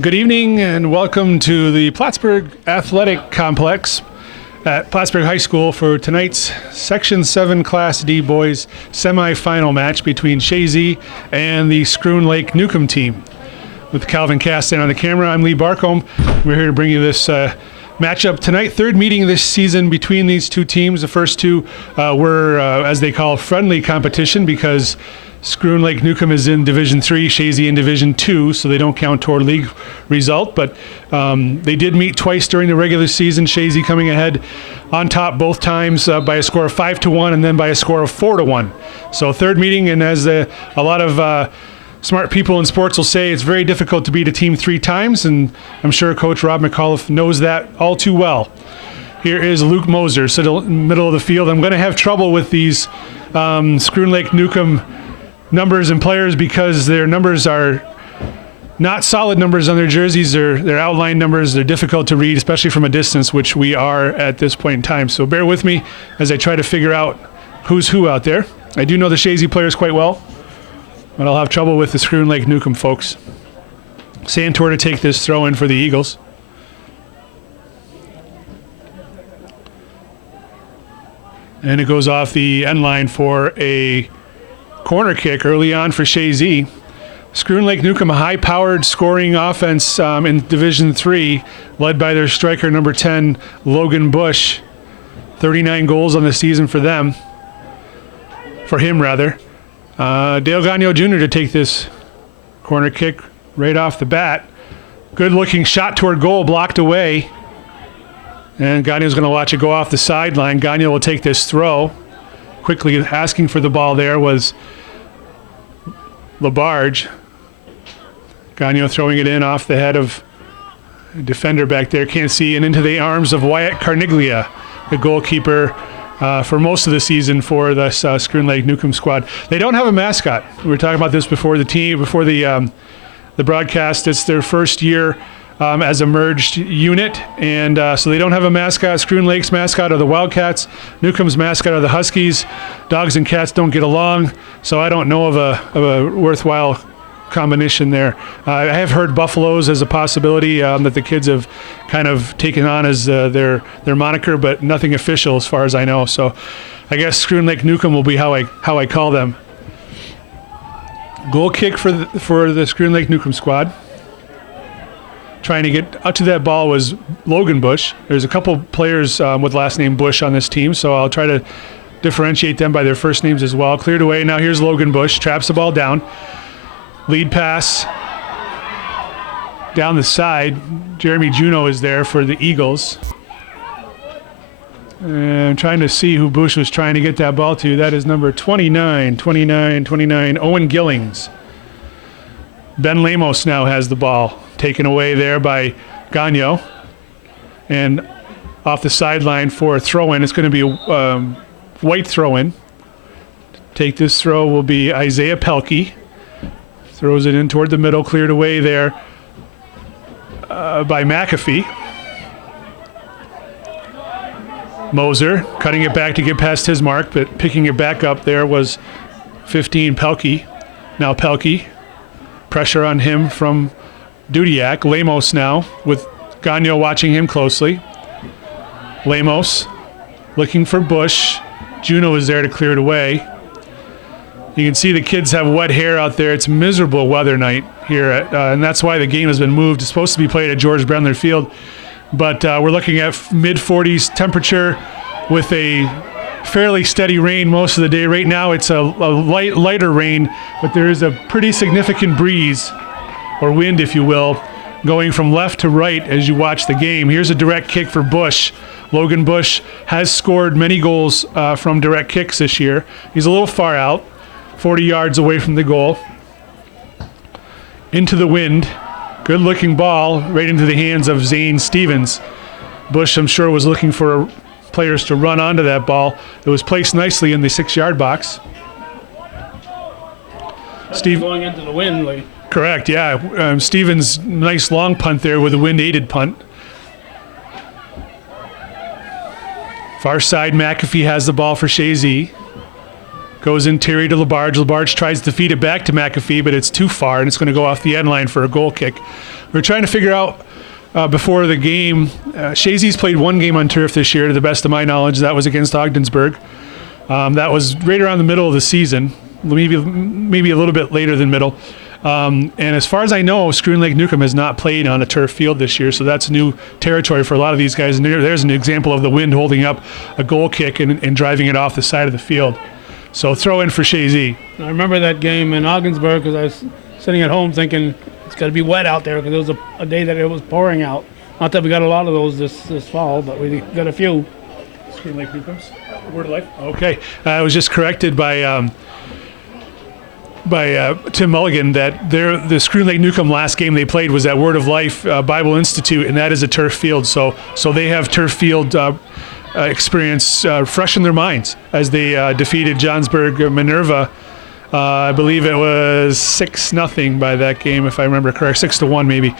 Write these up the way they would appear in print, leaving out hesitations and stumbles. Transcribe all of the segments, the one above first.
Good evening and welcome to the Plattsburgh Athletic Complex at Plattsburgh High School for tonight's Section VII Class D boys semifinal match between Chazy and the Schroon Lake-Newcomb team. With Calvin Castan on the camera, I'm Lee Barcombe. We're here to bring you this matchup tonight. Third meeting this season between these two teams. The first two were, as they call, friendly competition because Schroon Lake-Newcomb is in Division III, Chazy in Division II, so they don't count toward league result. But they did meet twice during the regular season. Chazy coming ahead on top both times by a score of 5-1 and then by a score of 4-1. So third meeting, and as a lot of smart people in sports will say, it's very difficult to beat a team three times, and I'm sure Coach Rob McAuliffe knows that all too well. Here is Luke Moser, middle of the field. I'm going to have trouble with these Schroon Lake-Newcomb numbers and players because their numbers are not solid numbers on their jerseys. They're outline numbers. They're difficult to read, especially from a distance, which we are at this point in time. So bear with me as I try to figure out who's who out there. I do know the Chazy players quite well, but I'll have trouble with the Schroon Lake-Newcomb folks. Santor to take this throw in for the Eagles. And it goes off the end line for a corner kick early on for Chazy. Schroon Lake-Newcomb, a high-powered scoring offense in Division III, led by their striker number 10, Logan Bush. 39 goals on the season for them. For him, rather. Dale Gagnon Jr. to take this corner kick right off the bat. Good-looking shot toward goal, blocked away. And Gagnon's going to watch it go off the sideline. Gagnon will take this throw. Quickly asking for the ball there was Labarge. Gagnon throwing it in off the head of a defender back there. Can't see. And into the arms of Wyatt Carniglia, the goalkeeper for most of the season for the Schroon Lake-Newcomb squad. They don't have a mascot. We were talking about this before the broadcast. It's their first year as a merged unit, and so they don't have a mascot. Schroon Lake's mascot are the Wildcats. Newcomb's mascot are the Huskies. Dogs and cats don't get along, so I don't know of a worthwhile combination there. I have heard Buffaloes as a possibility that the kids have kind of taken on as their moniker, but nothing official as far as I know. So I guess Schroon Lake-Newcomb will be how I call them. Goal kick for the Schroon Lake-Newcomb squad. Trying to get up to that ball was Logan Bush. There's a couple players with last name Bush on this team, so I'll try to differentiate them by their first names as well. Cleared away. Now here's Logan Bush. Traps the ball down. Lead pass down the side. Jeremy Juneau is there for the Eagles. And I'm trying to see who Bush was trying to get that ball to. That is number 29, Owen Gillings. Ben Lemos now has the ball. Taken away there by Gagnon. And off the sideline for a throw-in. It's going to be a white throw-in. Take this throw will be Isaiah Pelkey. Throws it in toward the middle. Cleared away there by McAfee. Moser cutting it back to get past his mark, but picking it back up there was 15 Pelkey. Now Pelkey. Pressure on him from Dudiak. Lemos now with Gagnon watching him closely. Lemos looking for Bush. Juneau is there to clear it away. You can see the kids have wet hair out there. It's miserable weather night here, and that's why the game has been moved. It's supposed to be played at George Brendler Field, but we're looking at mid-40s temperature with a fairly steady rain most of the day. Right now it's a lighter rain, but there is a pretty significant breeze, or wind if you will, going from left to right as you watch the game. Here's a direct kick for Bush. Logan Bush has scored many goals from direct kicks this year. He's a little far out, 40 yards away from the goal. Into the wind. Good looking ball right into the hands of Zane Stevens. Bush, I'm sure, was looking for players to run onto that ball. It was placed nicely in the 6-yard box. Steve going into the wind, like. Correct, yeah. Stevens' nice long punt there with a wind-aided punt. Far side, McAfee has the ball for Chazy. Goes interior to LaBarge. LaBarge tries to feed it back to McAfee, but it's too far, and it's going to go off the end line for a goal kick. We're trying to figure out before the game. Chazy's played one game on turf this year, to the best of my knowledge. That was against Ogdensburg. That was right around the middle of the season, maybe a little bit later than middle. And as far as I know, Schroon Lake-Newcomb has not played on a turf field this year, so that's new territory for a lot of these guys. And there's an example of the wind holding up a goal kick and driving it off the side of the field. So throw in for Chazy. I remember that game in Ogdensburg because I was sitting at home thinking it's got to be wet out there because it was a day that it was pouring out. Not that we got a lot of those this fall, but we got a few. Schroon Lake-Newcomb's word of life. Okay, I was just corrected by Tim Mulligan that the Schroon Lake-Newcomb last game they played was at Word of Life Bible Institute, and that is a turf field. So they have turf field experience fresh in their minds as they defeated Johnsburg Minerva. I believe it was 6-0 by that game, if I remember correct, 6-1 maybe.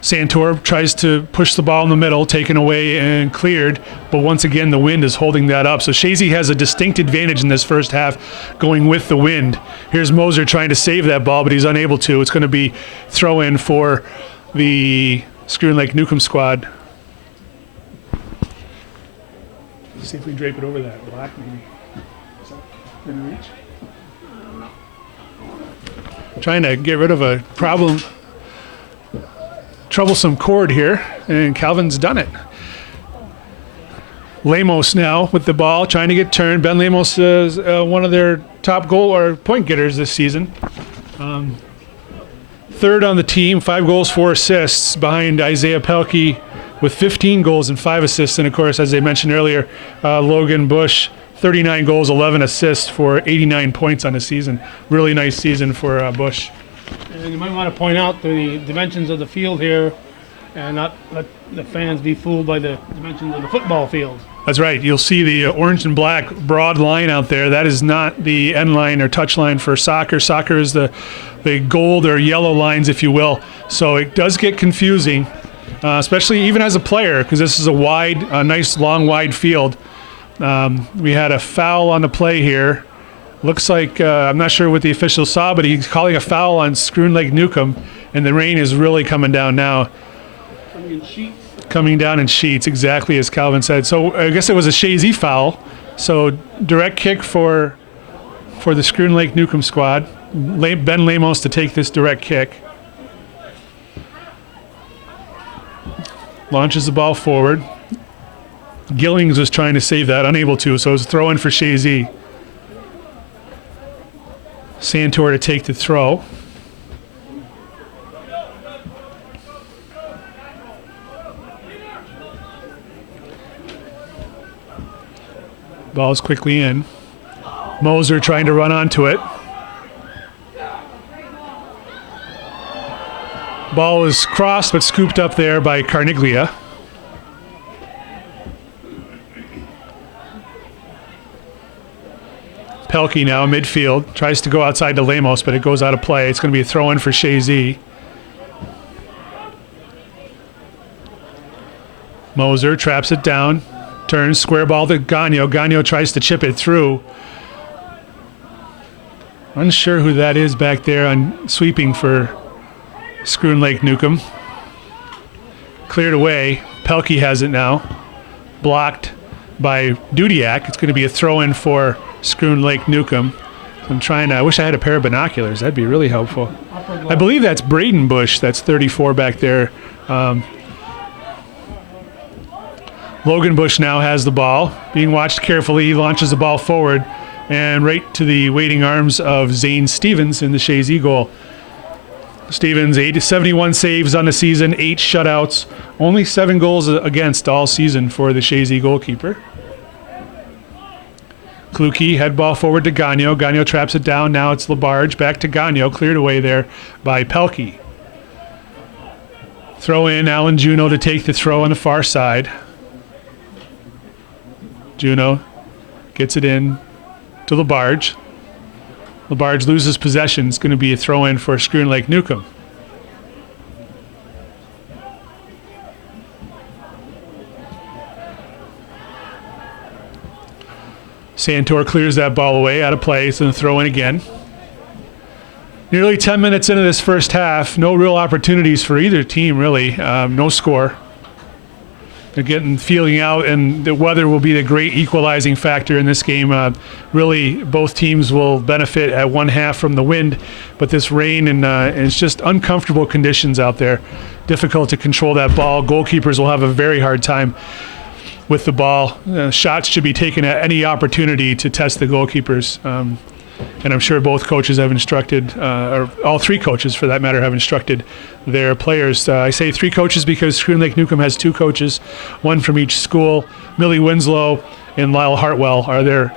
Santor tries to push the ball in the middle, taken away and cleared, but once again the wind is holding that up. So Chazy has a distinct advantage in this first half going with the wind. Here's Moser trying to save that ball, but he's unable to. It's going to be throw-in for the Schroon Lake-Newcomb squad. Let's see if we drape it over that block maybe. Is that within reach? Trying to get rid of a troublesome cord here, and Calvin's done it. Lemos now with the ball, trying to get turned. Ben Lemos is one of their top goal or point getters this season. Third on the team, 5 goals, 4 assists, behind Isaiah Pelkey with 15 goals and 5 assists. And of course, as I mentioned earlier, Logan Bush, 39 goals, 11 assists for 89 points on the season. Really nice season for Bush. And you might want to point out the dimensions of the field here and not let the fans be fooled by the dimensions of the football field. That's right. You'll see the orange and black broad line out there. That is not the end line or touch line for soccer. Soccer is the gold or yellow lines, if you will. So it does get confusing, especially even as a player, because this is a nice, long, wide field. We had a foul on the play here. Looks like, I'm not sure what the official saw, but he's calling a foul on Schroon Lake-Newcomb, and the rain is really coming down now. Coming down in sheets, exactly as Calvin said. So I guess it was a Chazy foul. So direct kick for the Schroon Lake-Newcomb squad. Ben Lemos to take this direct kick. Launches the ball forward. Gillings was trying to save that, unable to, so it was a throw in for Chazy. Santor to take the throw. Ball's quickly in. Moser trying to run onto it. Ball was crossed but scooped up there by Carniglia. Pelkey now, midfield, tries to go outside to Lemos, but it goes out of play. It's going to be a throw-in for Chazy. Moser traps it down, turns, square ball to Gagno. Gagno tries to chip it through. Unsure who that is back there on sweeping for Schroon Lake-Newcomb. Cleared away. Pelkey has it now. Blocked by Dudiak. It's going to be a throw-in for Schroon Lake-Newcomb. I wish I had a pair of binoculars. That'd be really helpful. I believe that's Braden Bush. That's 34 back there. Logan Bush now has the ball. Being watched carefully. He launches the ball forward and right to the waiting arms of Zane Stevens in the Chazy goal. Stevens, 71 saves on the season, 8 shutouts, only 7 goals against all season for the Chazy goalkeeper. Kluke, head ball forward to Gagno. Gagno traps it down. Now it's LaBarge. Back to Gagno. Cleared away there by Pelkey. Throw in Alan Juno to take the throw on the far side. Juno gets it in to LaBarge. LaBarge loses possession. It's going to be a throw in for Schroon Lake-Newcomb. Santor clears that ball away, out of play, so the throw in again. Nearly 10 minutes into this first half, no real opportunities for either team, really. No score. They're getting feeling out, and the weather will be the great equalizing factor in this game. Really, both teams will benefit at one half from the wind, but this rain and it's just uncomfortable conditions out there. Difficult to control that ball. Goalkeepers will have a very hard time with the ball. Shots should be taken at any opportunity to test the goalkeepers. And I'm sure both coaches have instructed, or all three coaches for that matter, have instructed their players. I say three coaches because Schroon Lake-Newcomb has two coaches, one from each school. Millie Winslow and Lyle Hartwell are their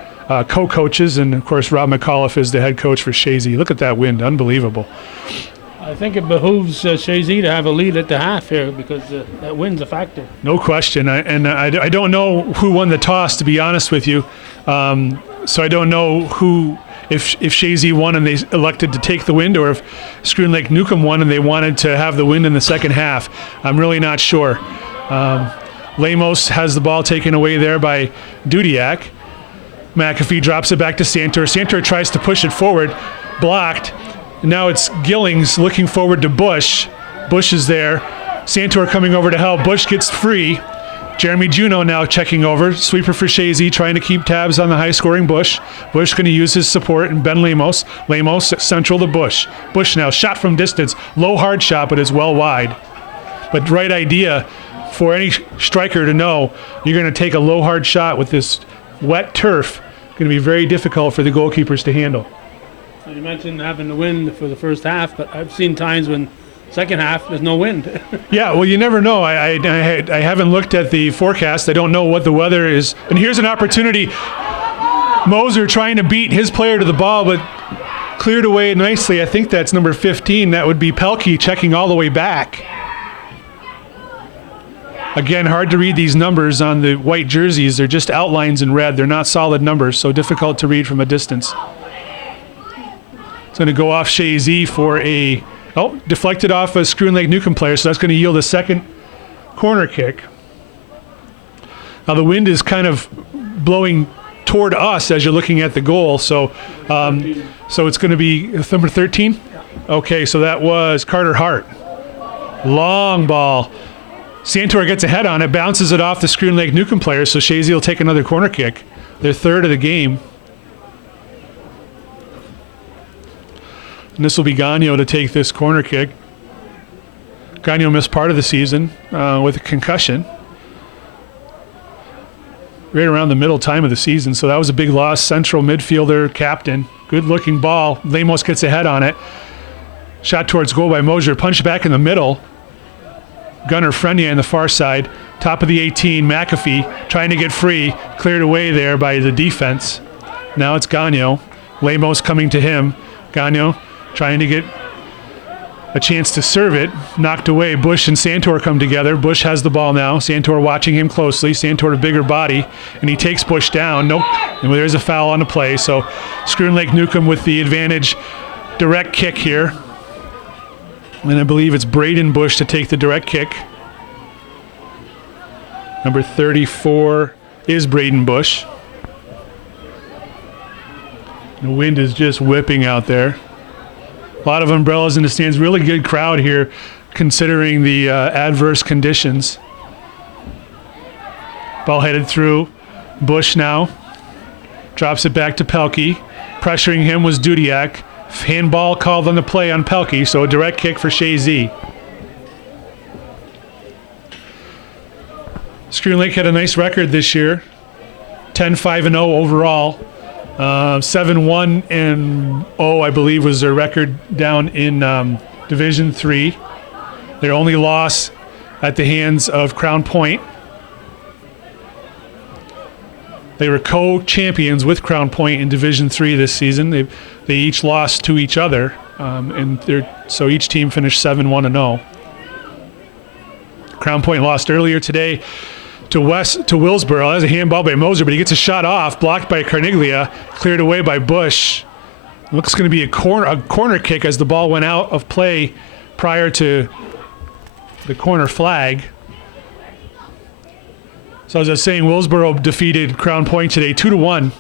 co-coaches, and of course Rob McAuliffe is the head coach for Chazy. Look at that wind, unbelievable. I think it behooves Chazy to have a lead at the half here because that wind's a factor. No question. I don't know who won the toss, to be honest with you. So I don't know who, if Chazy won and they elected to take the wind, or if Schroon Lake-Newcomb won and they wanted to have the wind in the second half. I'm really not sure. Lemos has the ball taken away there by Dudiak. McAfee drops it back to Santor. Santor tries to push it forward, blocked. Now it's Gillings looking forward to Bush. Bush is there. Santor coming over to help. Bush gets free. Jeremy Juneau now checking over. Sweeper for Chazy, trying to keep tabs on the high-scoring Bush. Bush going to use his support, and Ben Lemos. Lemos central to Bush. Bush now shot from distance. Low hard shot, but it's well wide. But right idea for any striker to know you're going to take a low hard shot with this wet turf. Going to be very difficult for the goalkeepers to handle. You mentioned having the wind for the first half, but I've seen times when second half there's no wind. Yeah, well, you never know. I haven't looked at the forecast. I don't know what the weather is. And here's an opportunity. Moser trying to beat his player to the ball, but cleared away nicely. I think that's number 15. That would be Pelkey checking all the way back. Again, hard to read these numbers on the white jerseys. They're just outlines in red. They're not solid numbers, so difficult to read from a distance. It's going to go off Chazy for a, deflected off a Schroon Lake-Newcomb player, so that's going to yield a second corner kick. Now the wind is kind of blowing toward us as you're looking at the goal, so it's going to be number 13? Okay, so that was Carter Hart. Long ball. Santor gets a head on it, bounces it off the Schroon Lake-Newcomb player, so Chazy will take another corner kick. Their third of the game. And this will be Gagnon to take this corner kick. Gagnon missed part of the season with a concussion. Right around the middle time of the season, so that was a big loss. Central midfielder, captain. Good-looking ball. Lemos gets a head on it. Shot towards goal by Mosier. Punch back in the middle. Gunnar Frenier on the far side. Top of the 18, McAfee trying to get free. Cleared away there by the defense. Now it's Gagnon. Lemos coming to him. Gagnon trying to get a chance to serve it. Knocked away. Bush and Santor come together. Bush has the ball now. Santor watching him closely. Santor a bigger body, and he takes Bush down. Nope. And there's a foul on the play. So Schroon Lake-Newcomb with the advantage. Direct kick here. And I believe it's Braden Bush to take the direct kick. Number 34 is Braden Bush. The wind is just whipping out there. A lot of umbrellas in the stands. Really good crowd here considering the adverse conditions. Ball headed through. Bush now. Drops it back to Pelkey. Pressuring him was Dudiak. Handball called on the play on Pelkey, so a direct kick for Chazy. Schroon Lake had a nice record this year. 10-5-0 overall. 7-1-0, I believe, was their record down in Division III. Their only loss at the hands of Crown Point. They were co-champions with Crown Point in Division III this season. They each lost to each other, so each team finished 7-1-0. Crown Point lost earlier today to Willsboro. That's a handball by Moser, but he gets a shot off, blocked by Carniglia, cleared away by Bush. Looks going to be a corner kick as the ball went out of play prior to the corner flag. So as I was saying, Willsboro defeated Crown Point today 2-1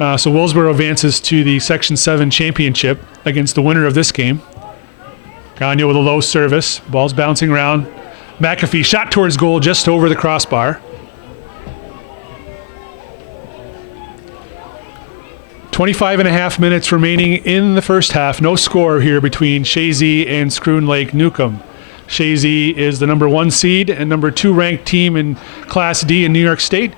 So Willsboro advances to the Section 7 championship against the winner of this game. Gagnon with a low service. Ball's bouncing around. McAfee shot towards goal just over the crossbar. 25.5 minutes remaining in the first half. No score here between Chazy and Schroon Lake-Newcomb. Chazy is the number 1 seed and number 2 ranked team in Class D in New York State.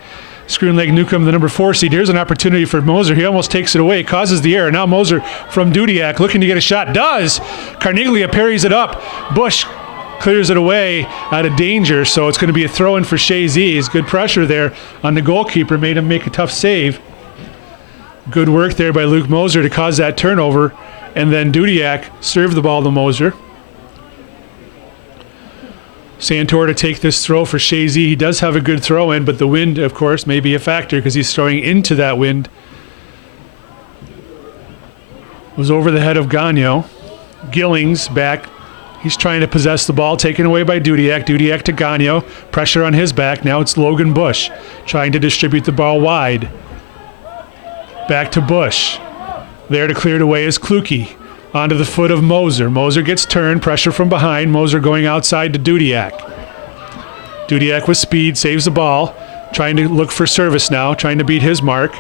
Schroon Lake-Newcomb, the number 4 seed. Here's an opportunity for Moser. He almost takes it away, causes the error. Now Moser from Dudiak looking to get a shot. Does! Carniglia parries it up. Bush clears it away out of danger, so it's going to be a throw-in for Chazy. Good pressure there on the goalkeeper, made him make a tough save. Good work there by Luke Moser to cause that turnover, and then Dudiak served the ball to Moser. Santor to take this throw for Chazy. He does have a good throw in, but the wind, of course, may be a factor because he's throwing into that wind. It was over the head of Gagnon. Gillings back. He's trying to possess the ball, taken away by Dudiak. Dudiak to Gagnon. Pressure on his back. Now it's Logan Bush trying to distribute the ball wide. Back to Bush. There to clear it away is Kluke. Onto the foot of Moser. Moser gets turned, pressure from behind. Moser going outside to Dudiak. Dudiak with speed, saves the ball. Trying to look for service now, trying to beat his mark.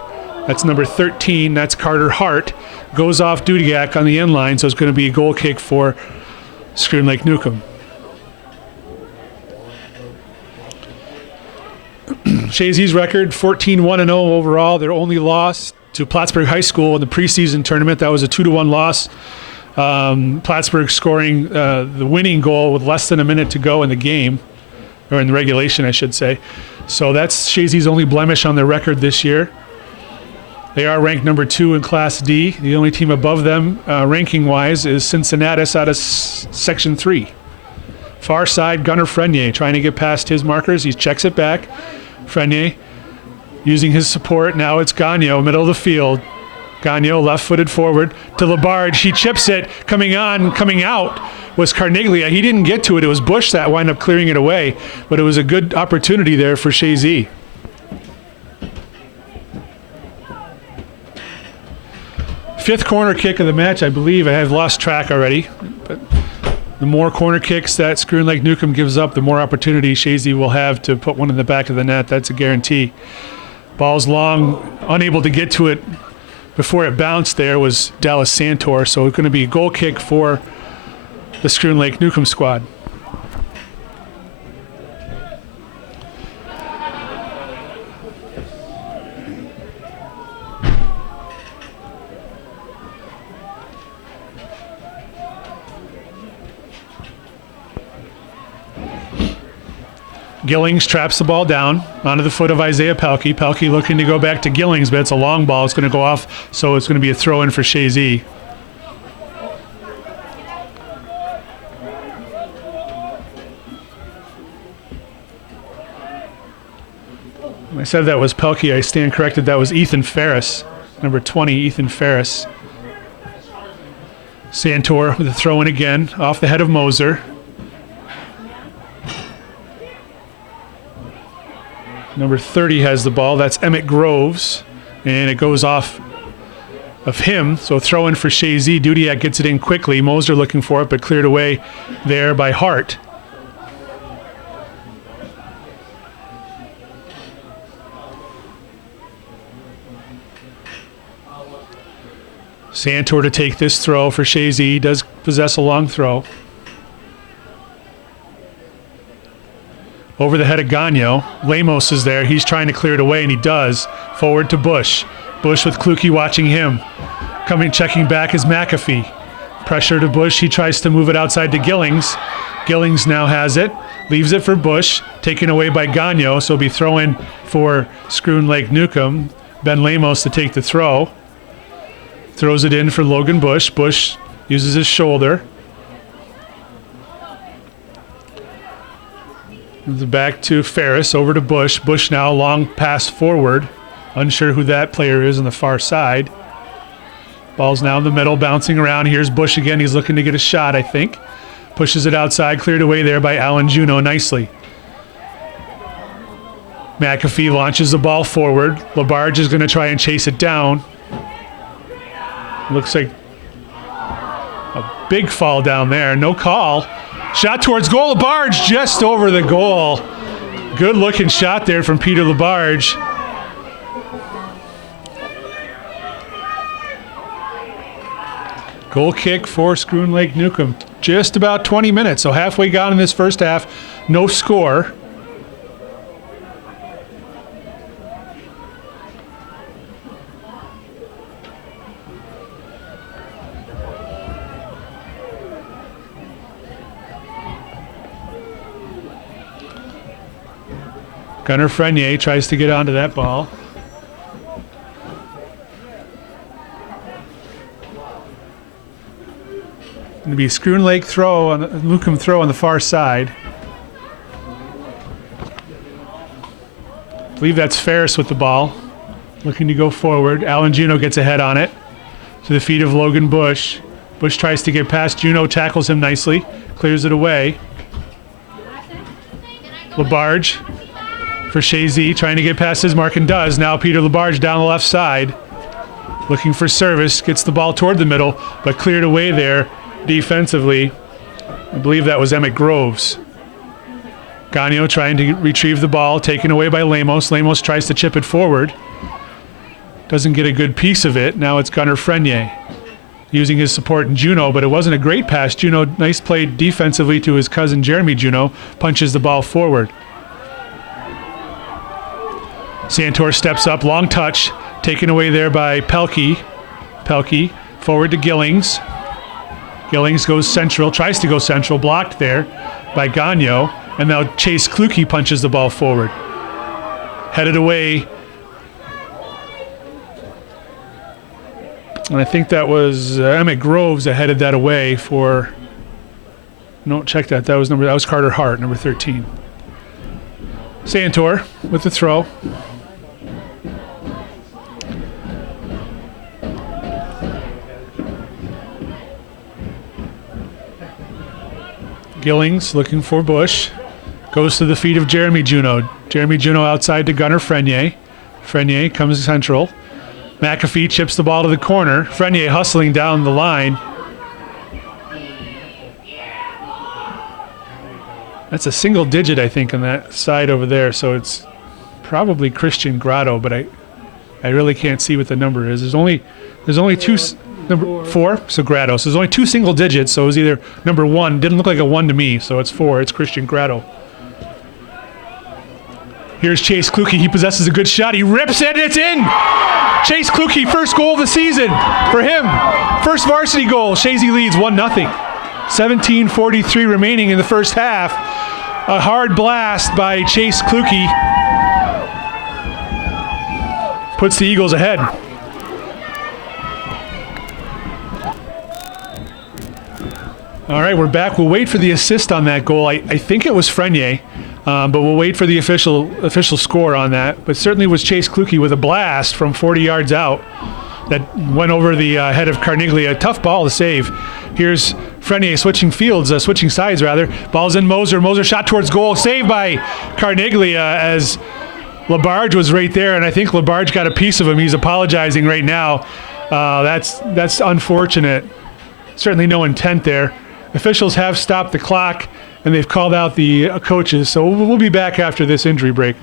That's number 13, that's Carter Hart. Goes off Dudiak on the end line, so it's going to be a goal kick for Schroon Lake-Newcomb. Chazy's record, 14-1-0 overall. Their only loss to Plattsburgh High School in the preseason tournament. That was a 2-1 loss. Plattsburgh scoring the winning goal with less than a minute to go in the game, or in the regulation, I should say. So that's Chazy's only blemish on their record this year. They are ranked number 2 in Class D. The only team above them, ranking-wise, is Cincinnatus out of Section 3. Far side, Gunnar Frenier trying to get past his markers. He checks it back. Frenier using his support. Now it's Gagnon, middle of the field. Gagnon left-footed forward to Labarge. He chips it. Coming out was Carniglia. He didn't get to it. It was Bush that wound up clearing it away, but it was a good opportunity there for Chazy. Fifth corner kick of the match, I believe. I have lost track already, but the more corner kicks that Schroon Lake-Newcomb gives up, the more opportunity Chazy will have to put one in the back of the net. That's a guarantee. Ball's long, unable to get to it before it bounced there was Dallas Santor, so it's going to be a goal kick for the Schroon Lake-Newcomb squad. Gillings traps the ball down onto the foot of Isaiah Pelkey. Pelkey looking to go back to Gillings, but it's a long ball. It's going to go off, so it's going to be a throw-in for Chazy. When I said that was Pelkey, I stand corrected. That was Ethan Ferris, number 20, Ethan Ferris. Santor with a throw-in again, off the head of Moser. Number 30 has the ball. That's Emmett Groves, and it goes off of him. So throw in for Chazy. Dudiak gets it in quickly. Moser looking for it, but cleared away there by Hart. Santor to take this throw for Chazy. He does possess a long throw. Over the head of Gagnon. Lemos is there. He's trying to clear it away, and he does. Forward to Bush. Bush with Kluke watching him. Checking back is McAfee. Pressure to Bush. He tries to move it outside to Gillings. Gillings now has it. Leaves it for Bush. Taken away by Gagnon, so it'll be throw-in for Schroon Lake-Newcomb. Ben Lemos to take the throw. Throws it in for Logan Bush. Bush uses his shoulder. Back to Ferris, over to Bush. Bush now long pass forward. Unsure who that player is on the far side. Ball's now in the middle, bouncing around. Here's Bush again. He's looking to get a shot, I think. Pushes it outside, cleared away there by Alan Juneau nicely. McAfee launches the ball forward. Labarge is going to try and chase it down. Looks like a big fall down there. No call. Shot towards goal. Labarge just over the goal. Good looking shot there from Peter Labarge. Goal kick for Schroon Lake-Newcomb. Just about 20 minutes, so halfway gone in this first half. No score. Gunnar Frenier tries to get onto that ball. Going to be Schroon Lake throw on the Newcomb throw on the far side. I believe that's Ferris with the ball, looking to go forward. Alan Juno gets ahead on it to the feet of Logan Bush. Bush tries to get past Juno, tackles him nicely, clears it away. Labarge for Chazy, trying to get past his mark and does. Now Peter Labarge down the left side, looking for service, gets the ball toward the middle, but cleared away there defensively. I believe that was Emmett Groves. Gagno trying to retrieve the ball, taken away by Lemos. Lemos tries to chip it forward. Doesn't get a good piece of it. Now it's Gunnar Frenier using his support in Juno, but it wasn't a great pass. Juno, nice play defensively to his cousin Jeremy Juno, punches the ball forward. Santor steps up, long touch, taken away there by Pelkey. Pelkey forward to Gillings. Gillings goes central, tries to go central, blocked there by Gagno, and now Chase Kluke punches the ball forward. Headed away, and I think that was Emmett Groves that headed that away for, no, check that, that was Carter Hart, number 13. Santor with the throw. Gillings looking for Bush. Goes to the feet of Jeremy Juno. Jeremy Juno outside to Gunnar Frenier. Frenier comes central. McAfee chips the ball to the corner. Frenier hustling down the line. That's a single digit, I think, on that side over there. So it's probably Christian Grotto, but I really can't see what the number is. There's only two. Number 4, so Grotto. So there's only 2 single digits, so it was either number 1. Didn't look like a 1 to me, so it's 4. It's Christian Grotto. Here's Chase Kluke. He possesses a good shot. He rips it, and it's in! Chase Kluke, first goal of the season for him. First varsity goal. Chazy leads 1-0. 17:43 remaining in the first half. A hard blast by Chase Kluke puts the Eagles ahead. All right, we're back. We'll wait for the assist on that goal. I think it was Frenier, but we'll wait for the official score on that. But certainly was Chase Kluke with a blast from 40 yards out that went over the head of Carniglia. A tough ball to save. Here's Frenier switching sides rather. Ball's in Moser. Moser shot towards goal. Saved by Carniglia as Labarge was right there, and I think Labarge got a piece of him. He's apologizing right now. That's unfortunate. Certainly no intent there. Officials have stopped the clock, and they've called out the coaches. So we'll be back after this injury break.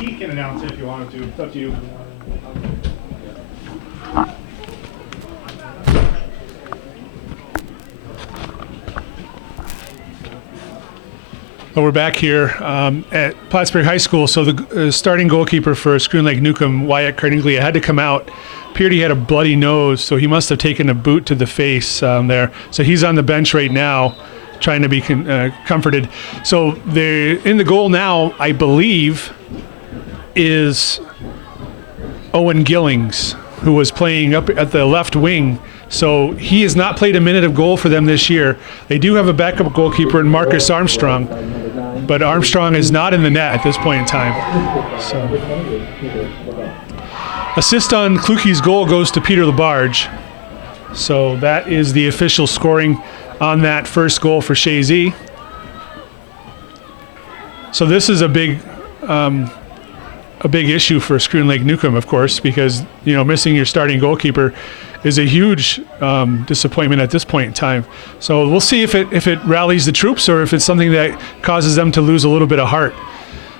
He can announce it if you wanted to. It's up to you. Well, we're back here at Plattsburgh High School. So the starting goalkeeper for Schroon Lake-Newcomb, Wyatt Carniglia, had to come out. Appeared he had a bloody nose, so he must have taken a boot to the face there. So he's on the bench right now, trying to be comforted. So in the goal now, I believe, is Owen Gillings, who was playing up at the left wing. So he has not played a minute of goal for them this year. They do have a backup goalkeeper in Marcus Armstrong, but Armstrong is not in the net at this point in time. So assist on Kluke's goal goes to Peter Labarge. So that is the official scoring on that first goal for Chazy. So this is a big a big issue for Schroon Lake-Newcomb, of course, because missing your starting goalkeeper is a huge disappointment at this point in time. So we'll see if it rallies the troops or if it's something that causes them to lose a little bit of heart.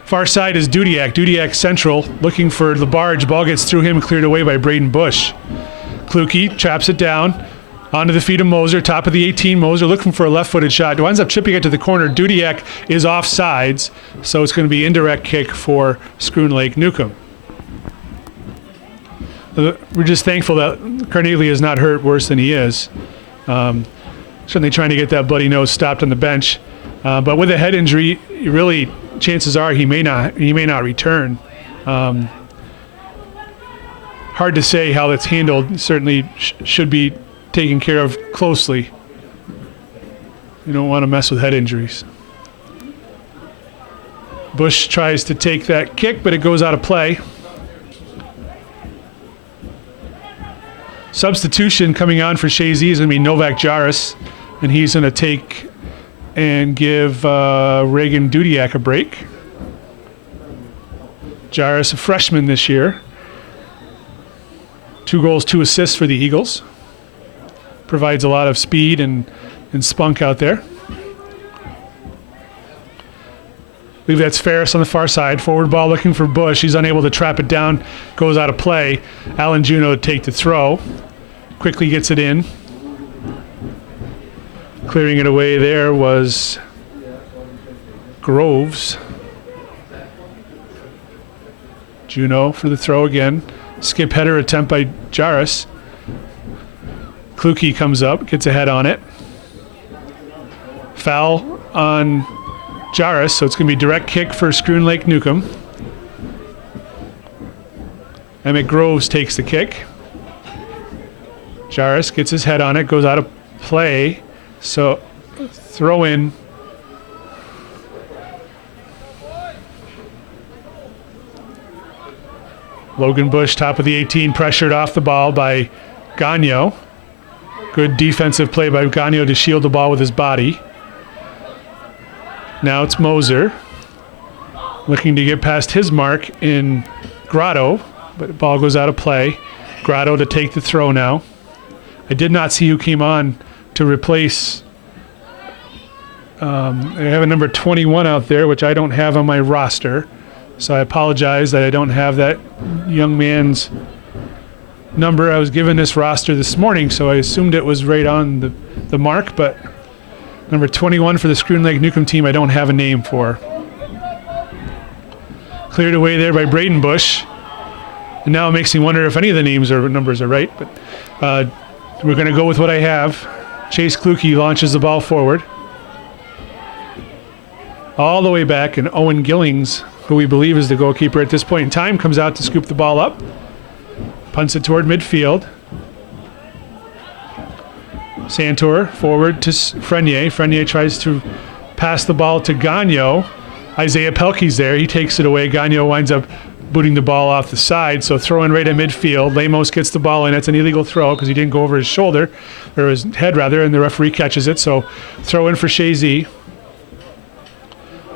Far side is Dudiak. Dudiak central, looking for Labarge. Ball gets through him, cleared away by Braden Bush. Kluke traps it down. Onto the feet of Moser, top of the 18. Moser looking for a left-footed shot. Winds up chipping it to the corner. Dudiak is offsides, so it's going to be indirect kick for Schroon Lake-Newcomb. We're just thankful that Carnelia is not hurt worse than he is. Certainly trying to get that bloody nose stopped on the bench. But with a head injury, really, chances are he may not return. Hard to say how it's handled. Certainly should be taken care of closely. You don't want to mess with head injuries. Bush tries to take that kick, but it goes out of play. Substitution coming on for Chazy is going to be Novak Jaris, and he's going to take and give Reagan Dudiak a break. Jaris, a freshman this year. 2 goals, 2 assists for the Eagles. Provides a lot of speed and spunk out there. I believe that's Ferris on the far side. Forward ball looking for Bush. He's unable to trap it down. Goes out of play. Alan Juno to take the throw. Quickly gets it in. Clearing it away there was Groves. Juno for the throw again. Skip header attempt by Jaris. Kluke comes up, gets a head on it. Foul on Jaris, so it's going to be direct kick for Schroon Lake-Newcomb. Emmett Groves takes the kick. Jaris gets his head on it, goes out of play. So throw in. Logan Bush, top of the 18, pressured off the ball by Gagnon. Good defensive play by Gagnon to shield the ball with his body. Now it's Moser looking to get past his mark in Grotto, but the ball goes out of play. Grotto to take the throw now. I did not see who came on to replace. I have a number 21 out there, which I don't have on my roster. So I apologize that I don't have that young man's number. I was given this roster this morning, so I assumed it was right on the mark, but number 21 for the Schroon Lake-Newcomb team I don't have a name for. Cleared away there by Braden Bush. And now it makes me wonder if any of the names or numbers are right, but we're going to go with what I have. Chase Kluke launches the ball forward. All the way back, and Owen Gillings, who we believe is the goalkeeper at this point in time, comes out to scoop the ball up. Punts it toward midfield. Santor forward to Frenier. Frenier tries to pass the ball to Gagnon. Isaiah Pelkey's there. He takes it away. Gagnon winds up booting the ball off the side. So throw in right at midfield. Lemos gets the ball in. It's an illegal throw because he didn't go over his shoulder, or his head rather, and the referee catches it. So throw in for Chazy.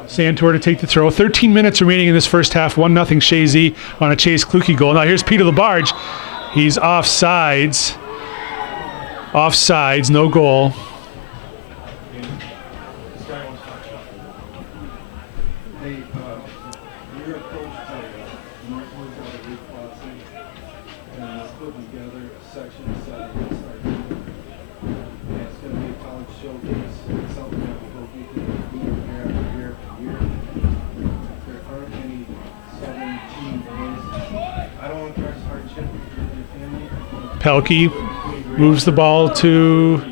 Santor to take the throw. 13 minutes remaining in this first half. 1-0 Chazy on a Chase Kluke goal. Now here's Peter Labarge. He's offsides. Offsides, no goal. Pelkey moves the ball to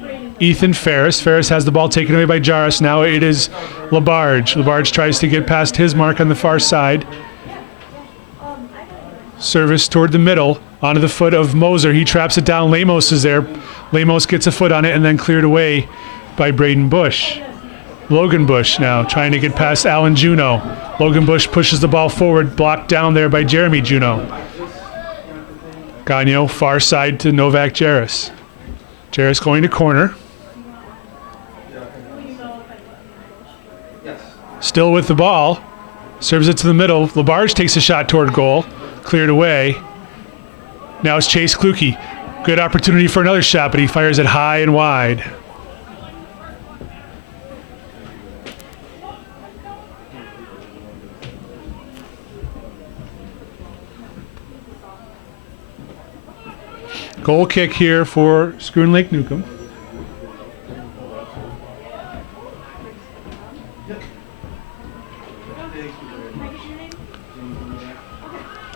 Ethan Ferris. Ferris has the ball taken away by Jaris. Now it is Labarge. Labarge tries to get past his mark on the far side. Service toward the middle, onto the foot of Moser. He traps it down. Lemos is there. Lemos gets a foot on it and then cleared away by Braden Bush. Logan Bush now trying to get past Alan Juno. Logan Bush pushes the ball forward, blocked down there by Jeremy Juno. Gagnon, far side to Novak Jaris. Jaris going to corner. Still with the ball. Serves it to the middle. Labarge takes a shot toward goal. Cleared away. Now it's Chase Kluke. Good opportunity for another shot, but he fires it high and wide. Goal kick here for Schroon Lake-Newcomb.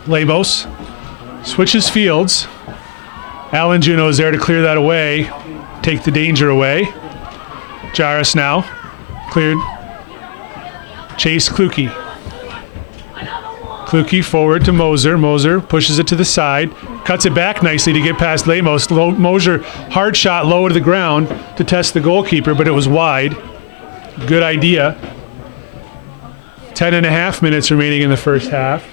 Labos switches fields. Alan Juno is there to clear that away, take the danger away. Jairus now cleared. Chase Kluke. Kluke forward to Moser. Moser pushes it to the side, cuts it back nicely to get past Lemos. Moser, hard shot low to the ground to test the goalkeeper, but it was wide. Good idea. 10.5 minutes remaining in the first half.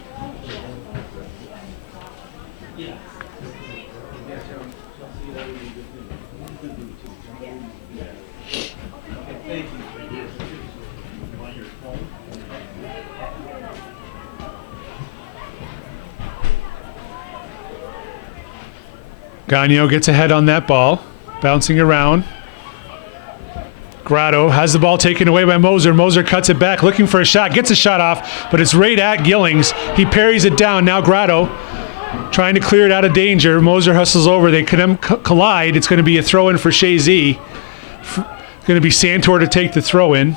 Gagno gets ahead on that ball, bouncing around. Grotto has the ball taken away by Moser. Moser cuts it back, looking for a shot, gets a shot off, but it's right at Gillings. He parries it down. Now Grotto trying to clear it out of danger. Moser hustles over. They collide. It's going to be a throw-in for Chazy. Going to be Santor to take the throw-in.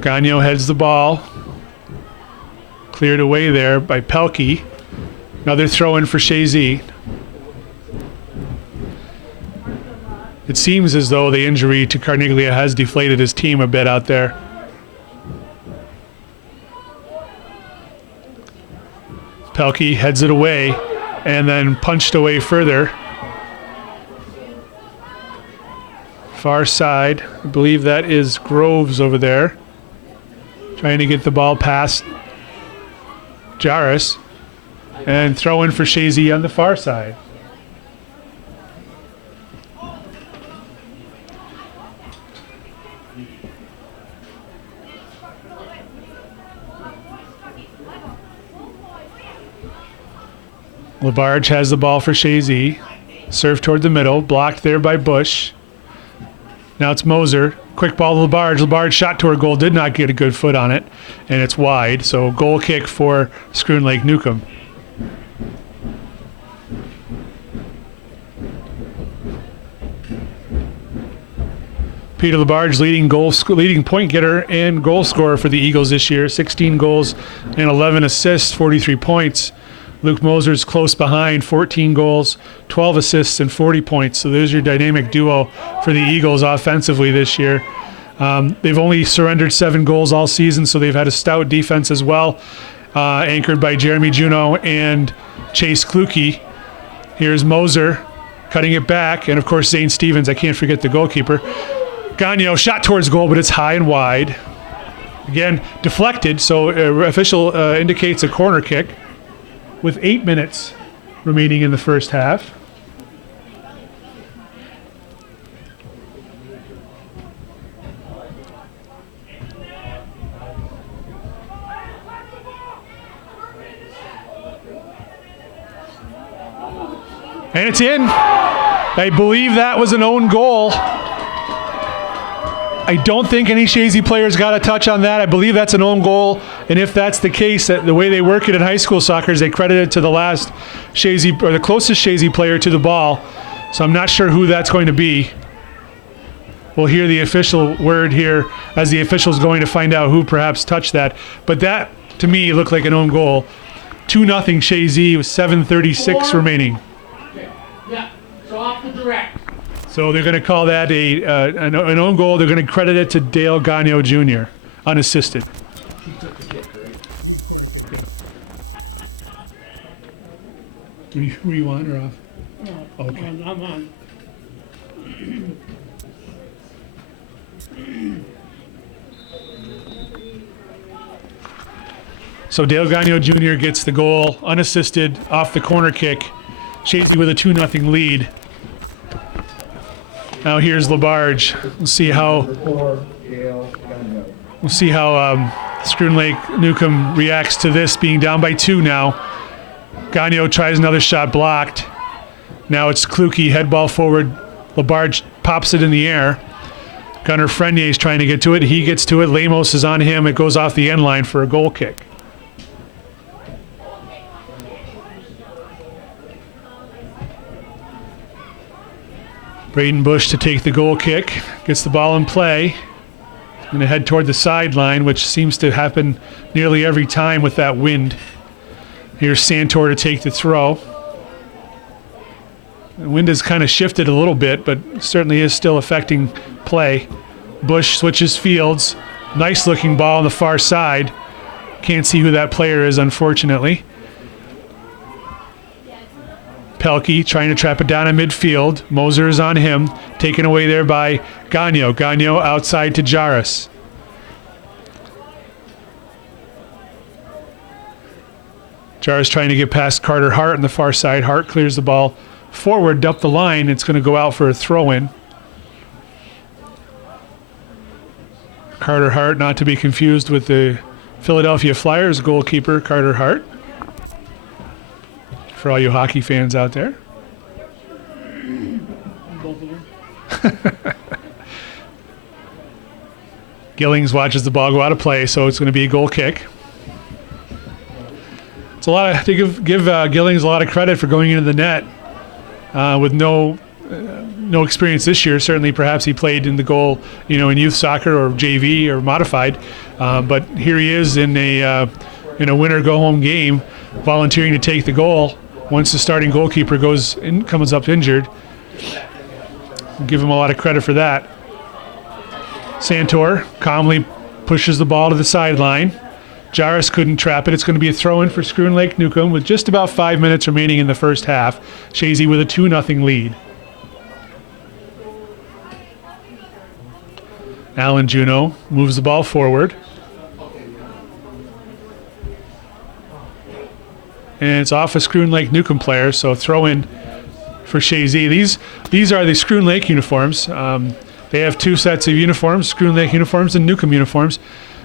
Gagno heads the ball. Cleared away there by Pelkey. Another throw-in for Chazy. It seems as though the injury to Carniglia has deflated his team a bit out there. Pelkey heads it away and then punched away further. Far side. I believe that is Groves over there. Trying to get the ball past Jairus and throw in for Chazy on the far side. Labarge has the ball for Chazy. Serve toward the middle, blocked there by Bush. Now it's Moser. Quick ball to Labarge. Labarge shot toward goal, did not get a good foot on it, and it's wide. So goal kick for Schroon Lake-Newcomb. Peter Labarge, leading point getter and goal scorer for the Eagles this year. 16 goals and 11 assists, 43 points. Luke Moser's close behind, 14 goals, 12 assists, and 40 points. So there's your dynamic duo for the Eagles offensively this year. They've only surrendered 7 goals all season, so they've had a stout defense as well, anchored by Jeremy Juno and Chase Kluke. Here's Moser cutting it back, and of course Zane Stevens, I can't forget the goalkeeper. Gagno shot towards goal, but it's high and wide. Again, deflected, so official indicates a corner kick. With 8 minutes remaining in the first half. And it's in. I believe that was an own goal. I don't think any Chazy players got a touch on that. I believe that's an own goal. And if that's the case, the way they work it in high school soccer is they credit it to the last Chazy, or the closest Chazy player to the ball. So I'm not sure who that's going to be. We'll hear the official word here as the official's going to find out who perhaps touched that. But that, to me, looked like an own goal. 2-0 Chazy with 7:36 remaining. Yeah, so off the direct. So they're going to call that an own goal. They're going to credit it to Dale Gagno Jr., unassisted. Were you on or off? No, Okay. I'm on. So Dale Gagnon Jr. gets the goal unassisted off the corner kick. Chazy with a 2-0 lead. Now here's Labarge. We'll see how Schroon Lake-Newcomb reacts to this, being down by 2 now. Gagnon tries another shot, blocked. Now it's Kluke, head ball forward. Labarge pops it in the air. Gunnar Frenier is trying to get to it. He gets to it. Lemos is on him. It goes off the end line for a goal kick. Braden Bush to take the goal kick. Gets the ball in play. Going to head toward the sideline, which seems to happen nearly every time with that wind. Here's Santor to take the throw. The wind has kind of shifted a little bit, but certainly is still affecting play. Bush switches fields. Nice looking ball on the far side. Can't see who that player is, unfortunately. Pelkey trying to trap it down in midfield. Moser is on him. Taken away there by Gagnon. Gagnon outside to Jaris. Jaris trying to get past Carter Hart on the far side. Hart clears the ball forward up the line. It's going to go out for a throw-in. Carter Hart, not to be confused with the Philadelphia Flyers goalkeeper, Carter Hart. For all you hockey fans out there. Gillings watches the ball go out of play, so it's going to be a goal kick. It's a lot of, to give Gillings a lot of credit for going into the net with no experience this year. Certainly, perhaps he played in the goal, in youth soccer or JV or modified. But here he is in a winner go home game, volunteering to take the goal. Once the starting goalkeeper comes up injured, give him a lot of credit for that. Santor calmly pushes the ball to the sideline. Jaris couldn't trap it. It's going to be a throw-in for Schroon Lake-Newcomb with just about 5 minutes remaining in the first half. Chazy with a 2-0 lead. Alan Juneau moves the ball forward. And it's off a Schroon Lake-Newcomb player, so throw in for Chazy. These are the Schroon Lake uniforms. They have 2 sets of uniforms, Schroon Lake uniforms and Newcomb uniforms.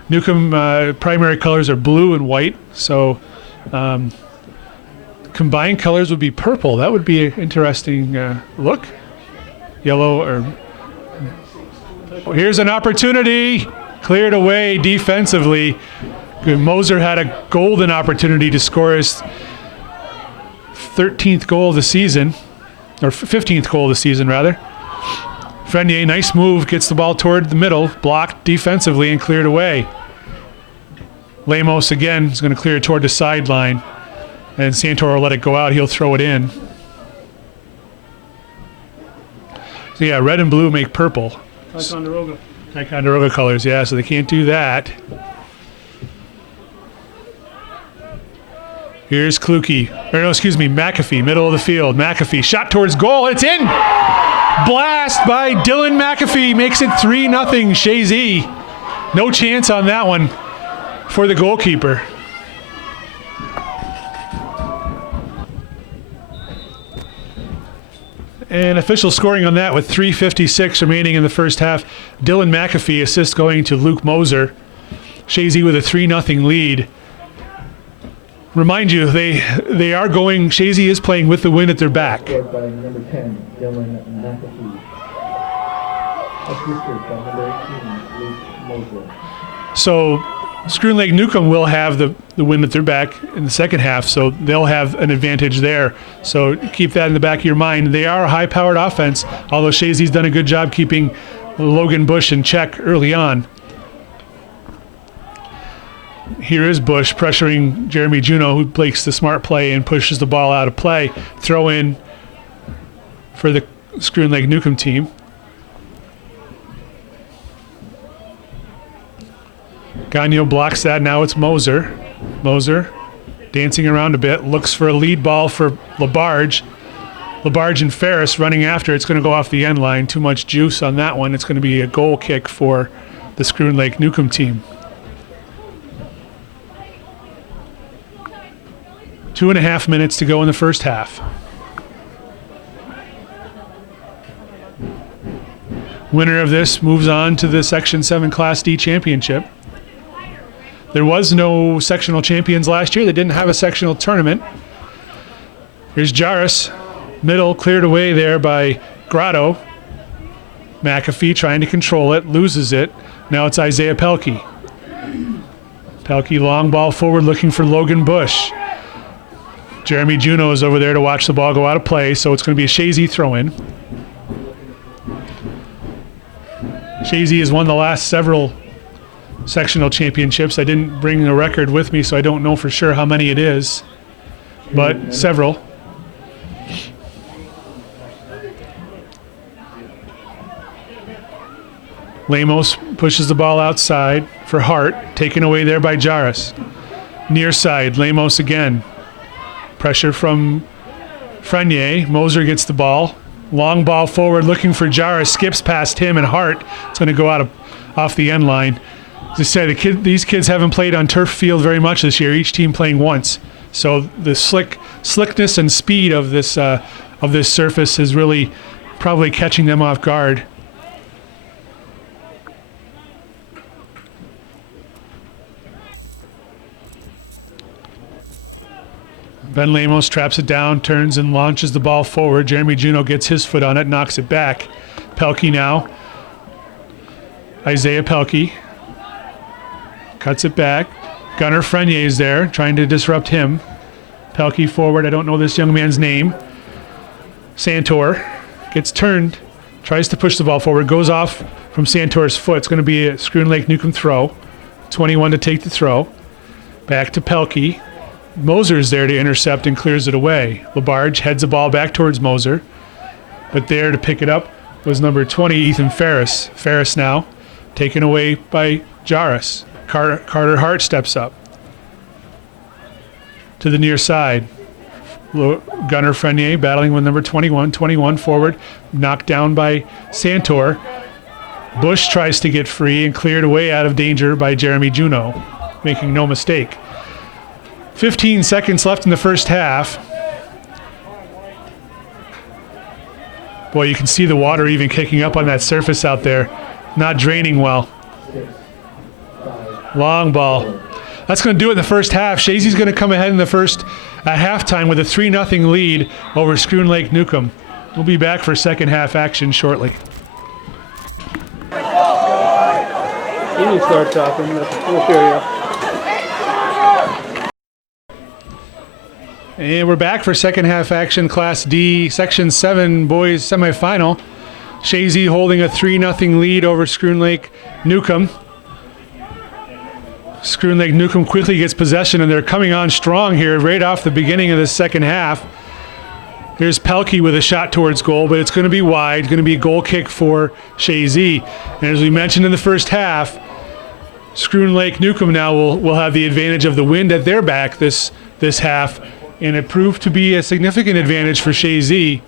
Newcomb primary colors are blue and white, so combined colors would be purple. That would be an interesting look. Yellow or... Here's an opportunity. Cleared away defensively. Moser had a golden opportunity to score his 13th goal of the season, or 15th goal of the season, rather. Frenier, nice move, gets the ball toward the middle, blocked defensively and cleared away. Lemos again is going to clear it toward the sideline, and Santor will let it go out. He'll throw it in. So yeah, red and blue make purple. Ticonderoga colors, yeah, so they can't do that. Here's Kluke. McAfee, middle of the field. McAfee, shot towards goal. It's in! Blast by Dylan McAfee makes it 3-0 Chazy. No chance on that one for the goalkeeper. And official scoring on that with 3:56 remaining in the first half. Dylan McAfee, assist going to Luke Moser. Chazy with a 3-0 lead. Remind you, they are going. Chazy is playing with the wind at their back. By number 10, Dylan McAfee. Assisted by number 18, Luke Moser. So Schroon Lake-Newcomb will have the wind at their back in the second half, so they'll have an advantage there. So keep that in the back of your mind. They are a high-powered offense, although Chazy's done a good job keeping Logan Bush in check early on. Here is Bush pressuring Jeremy Juneau, who makes the smart play and pushes the ball out of play. Throw in for the Schroon Lake-Newcomb team. Gagnon blocks that. Now it's Moser. Moser dancing around a bit, looks for a lead ball for Labarge. Labarge and Ferris running after. It's going to go off the end line. Too much juice on that one. It's going to be a goal kick for the Schroon Lake-Newcomb team. 2.5 minutes to go in the first half. Winner of this moves on to the Section 7 Class D championship. There was no sectional champions last year. They didn't have a sectional tournament. Here's Jairus, middle, cleared away there by Grotto. McAfee trying to control it, loses it. Now it's Isaiah Pelkey. Pelkey long ball forward looking for Logan Bush. Jeremy Juneau is over there to watch the ball go out of play, so it's going to be a Chazy throw-in. Chazy has won the last several sectional championships. I didn't bring the record with me, so I don't know for sure how many it is, but several. Lemos pushes the ball outside for Hart, taken away there by Jairus. Near side, Lemos again. Pressure from Frenier. Moser gets the ball. Long ball forward looking for Jairus, skips past him and Hart. It's going to go out off the end line. As I said, these kids haven't played on turf field very much this year, each team playing once. So the slickness and speed of this surface is really probably catching them off guard. Ben Lemos traps it down, turns and launches the ball forward. Jeremy Juneau gets his foot on it, knocks it back. Pelkey now. Isaiah Pelkey cuts it back. Gunnar Frenier is there, trying to disrupt him. Pelkey forward, I don't know this young man's name. Santor gets turned, tries to push the ball forward, goes off from Santor's foot. It's going to be a Schroon Lake-Newcomb throw. 21 to take the throw. Back to Pelkey. Moser's there to intercept and clears it away. Labarge heads the ball back towards Moser, but there to pick it up was number 20, Ethan Ferris. Ferris now taken away by Jairus. Carter Hart steps up to the near side. Gunnar Frenier battling with number 21. 21 forward, knocked down by Santor. Bush tries to get free and cleared away out of danger by Jeremy Juneau, making no mistake. 15 seconds left in the first half. Boy, you can see the water even kicking up on that surface out there. Not draining well. Long ball. That's going to do it in the first half. Chazy's going to come ahead in the first at halftime with a 3-0 lead over Schroon Lake-Newcomb. We'll be back for second half action shortly. You can start talking. We'll hear you. And we're back for second half action, Class D, Section 7 boys semifinal. Chazy holding a 3-0 lead over Schroon Lake-Newcomb. Schroon Lake-Newcomb quickly gets possession, and they're coming on strong here right off the beginning of the second half. Here's Pelkey with a shot towards goal, but it's going to be wide, going to be a goal kick for Chazy. And as we mentioned in the first half, Schroon Lake-Newcomb now will have the advantage of the wind at their back this half, and it proved to be a significant advantage for Chazy.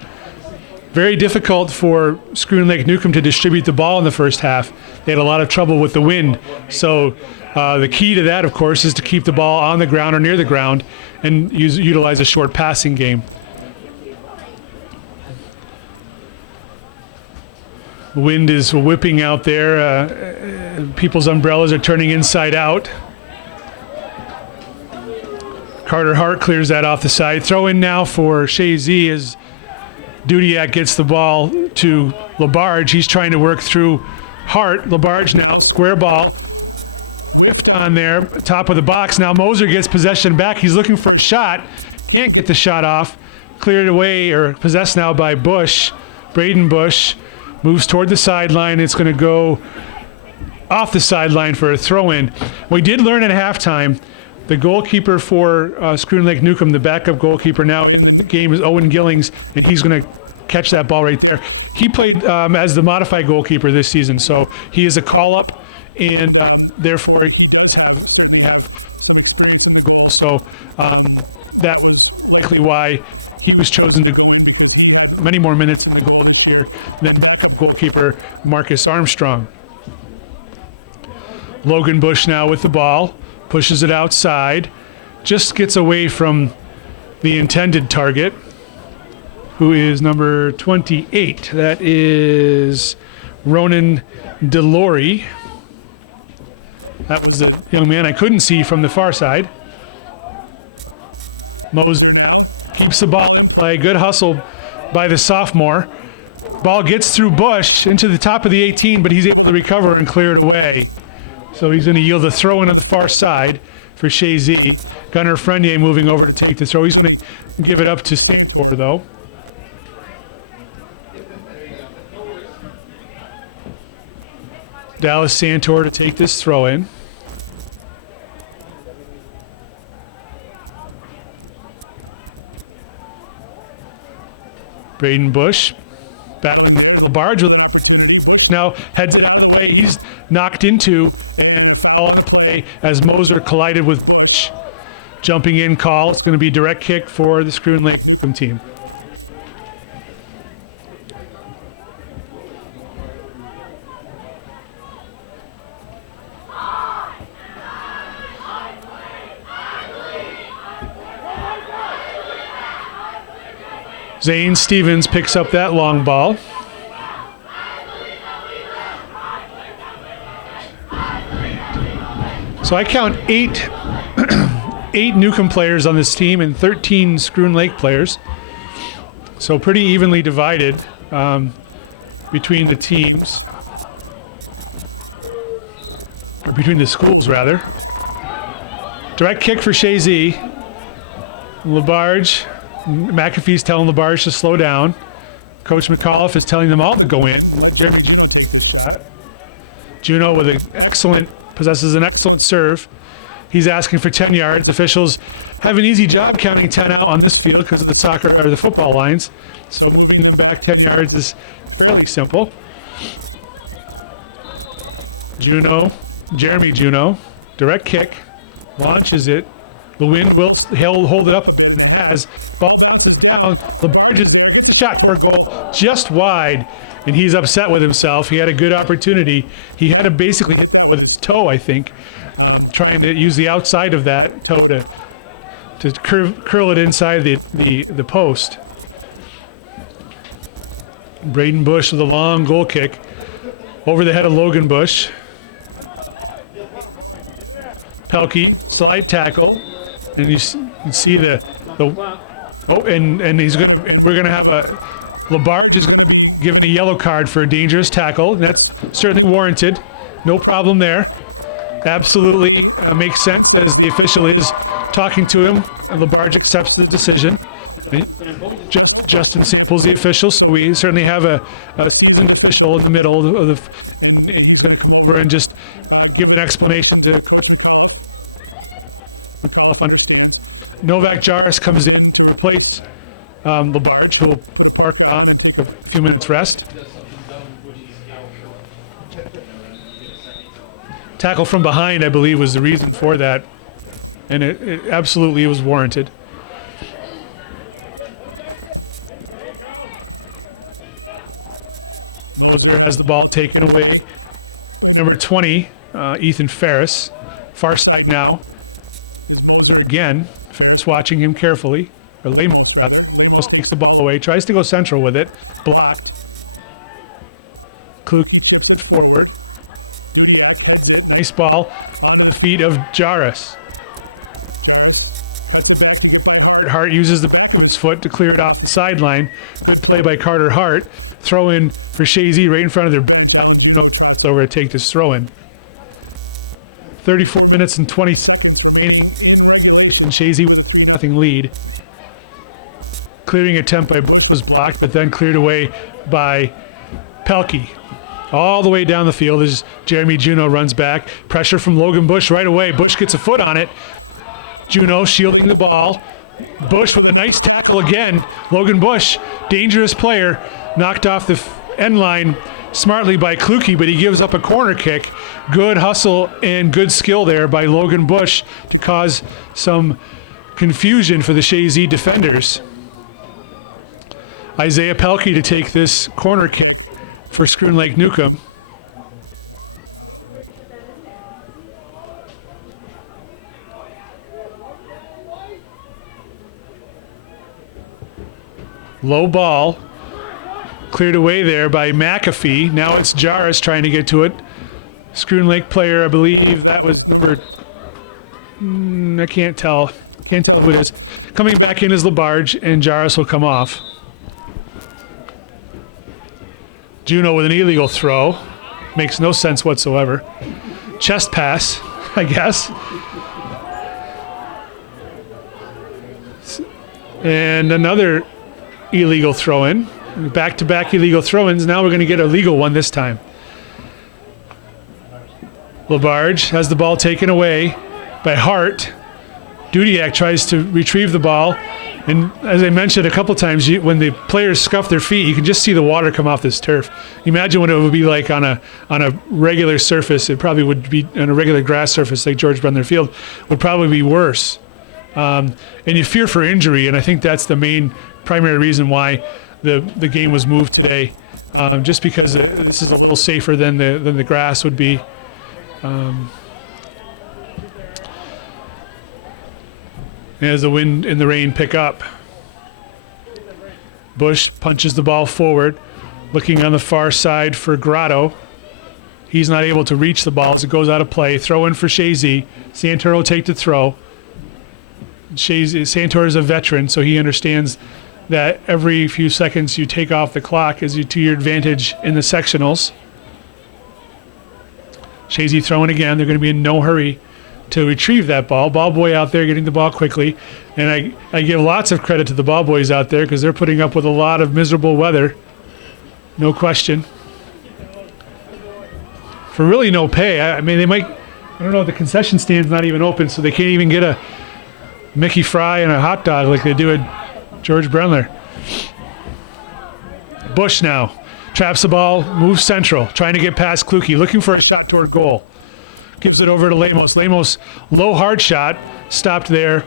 Very difficult for Schroon Lake-Newcomb to distribute the ball in the first half. They had a lot of trouble with the wind. So the key to that, of course, is to keep the ball on the ground or near the ground and utilize a short passing game. The wind is whipping out there. People's umbrellas are turning inside out. Carter Hart clears that off the side. Throw in now for Chazy as Dudiak gets the ball to Labarge. He's trying to work through Hart. Labarge now, square ball. On there, top of the box. Now Moser gets possession back. He's looking for a shot. Can't get the shot off. Cleared away or possessed now by Bush. Braden Bush moves toward the sideline. It's going to go off the sideline for a throw-in. We did learn at halftime. The goalkeeper for Schroon Lake-Newcomb, the backup goalkeeper now in the game, is Owen Gillings, and he's going to catch that ball right there. He played as the modified goalkeeper this season, so he is a call-up, and therefore so that's likely why he was chosen to many more minutes in the goal here than backup goalkeeper Marcus Armstrong. Logan Bush now with the ball. Pushes it outside, just gets away from the intended target, who is number 28. That is Ronan Delory. That was the young man I couldn't see from the far side. Moser keeps the ball in play. Good hustle by the sophomore. Ball gets through Bush into the top of the 18, but he's able to recover and clear it away. So he's going to yield a throw in on the far side for Chazy. Gunnar Frenier moving over to take the throw. He's going to give it up to Stanford, though. Dallas Santor to take this throw in. Braden Bush back in the barge. Now heads out of the way. He's knocked into and all play as Moser collided with Bush. Jumping in call. It's going to be direct kick for the Schroon Lake-Newcomb team. Zane Stevens picks up that long ball. So I count eight Newcomb players on this team and 13 Schroon Lake players. So pretty evenly divided between the teams, or between the schools rather. Direct kick for Chazy. LaBarge. McAfee's telling LaBarge to slow down. Coach McAuliffe is telling them all to go in. Juno with possesses an excellent serve. He's asking for 10 yards. Officials have an easy job counting 10 out on this field because of the football lines. So moving back 10 yards is fairly simple. Jeremy Juno, direct kick, launches it. The wind will hold it up as ball down. The shot for a goal just wide, and he's upset with himself. He had a good opportunity. He had to basically hit it with his toe, I think, trying to use the outside of that toe to curl it inside the post. Braden Bush with a long goal kick over the head of Logan Bush. Pelkey, slide tackle. And you can see we're gonna have LaBarge is gonna be given a yellow card for a dangerous tackle. And that's certainly warranted. No problem there. Absolutely makes sense as the official is talking to him, and LaBarge accepts the decision. Justin Sample's the official, so we certainly have a seasoned official in the middle of the. He's going to come over and just give an explanation to understand. Novak Jaris comes in to replace LaBarge, who will park on a few minutes rest. Tackle from behind, I believe, was the reason for that, and it absolutely was warranted. Moser has the ball taken away. Number 20, Ethan Ferris, far side now. Again, Ferris watching him carefully. Almost takes the ball away, tries to go central with it. Block. Klug forward. Nice ball on the feet of Jaris. Hart uses the back of his foot to clear it off the sideline. Good play by Carter Hart. Throw in for Chazy right in front of their back. Over to take this throw in. 34 minutes and 20 seconds remaining. Chazy with nothing lead. Clearing attempt by Bush was blocked, but then cleared away by Pelkey. All the way down the field as Jeremy Juno runs back. Pressure from Logan Bush right away. Bush gets a foot on it. Juno shielding the ball. Bush with a nice tackle again. Logan Bush, dangerous player, knocked off the end line smartly by Kluke, but he gives up a corner kick. Good hustle and good skill there by Logan Bush to cause some confusion for the Chazy defenders. Isaiah Pelkey to take this corner kick for Schroon Lake-Newcomb. Low ball. Cleared away there by McAfee. Now it's Jarvis trying to get to it. Schroon Lake player, I believe that was number, I can't tell. Can't tell who it is. Coming back in is Labarge, and Jarvis will come off. Juno with an illegal throw. Makes no sense whatsoever. Chest pass, I guess. And another illegal throw-in. Back-to-back illegal throw-ins. Now we're going to get a legal one this time. Labarge has the ball taken away by Hart. Dudiak tries to retrieve the ball. And as I mentioned a couple times, when the players scuff their feet, you can just see the water come off this turf. Imagine what it would be like on a regular surface. It probably would be on a regular grass surface like George Brunner Field. Would probably be worse. And you fear for injury, and I think that's the main primary reason why the game was moved today. Just because this is a little safer than the grass would be. As the wind and the rain pick up. Bush punches the ball forward, looking on the far side for Grotto. He's not able to reach the ball as it goes out of play. Throw in for Chazy. Santor will take the throw. Santor is a veteran, so he understands that every few seconds you take off the clock is to your advantage in the sectionals. Chazy throwing again. They're going to be in no hurry to retrieve that ball. Ball boy out there getting the ball quickly. And I give lots of credit to the ball boys out there because they're putting up with a lot of miserable weather. No question. For really no pay. I mean, they might, I don't know, the concession stand's not even open, so they can't even get a Mickey Fry and a hot dog like they do at George Brunner. Bush now traps the ball, moves central, trying to get past Kluke, looking for a shot toward goal. Gives it over to Lemos. Lemos, low hard shot, stopped there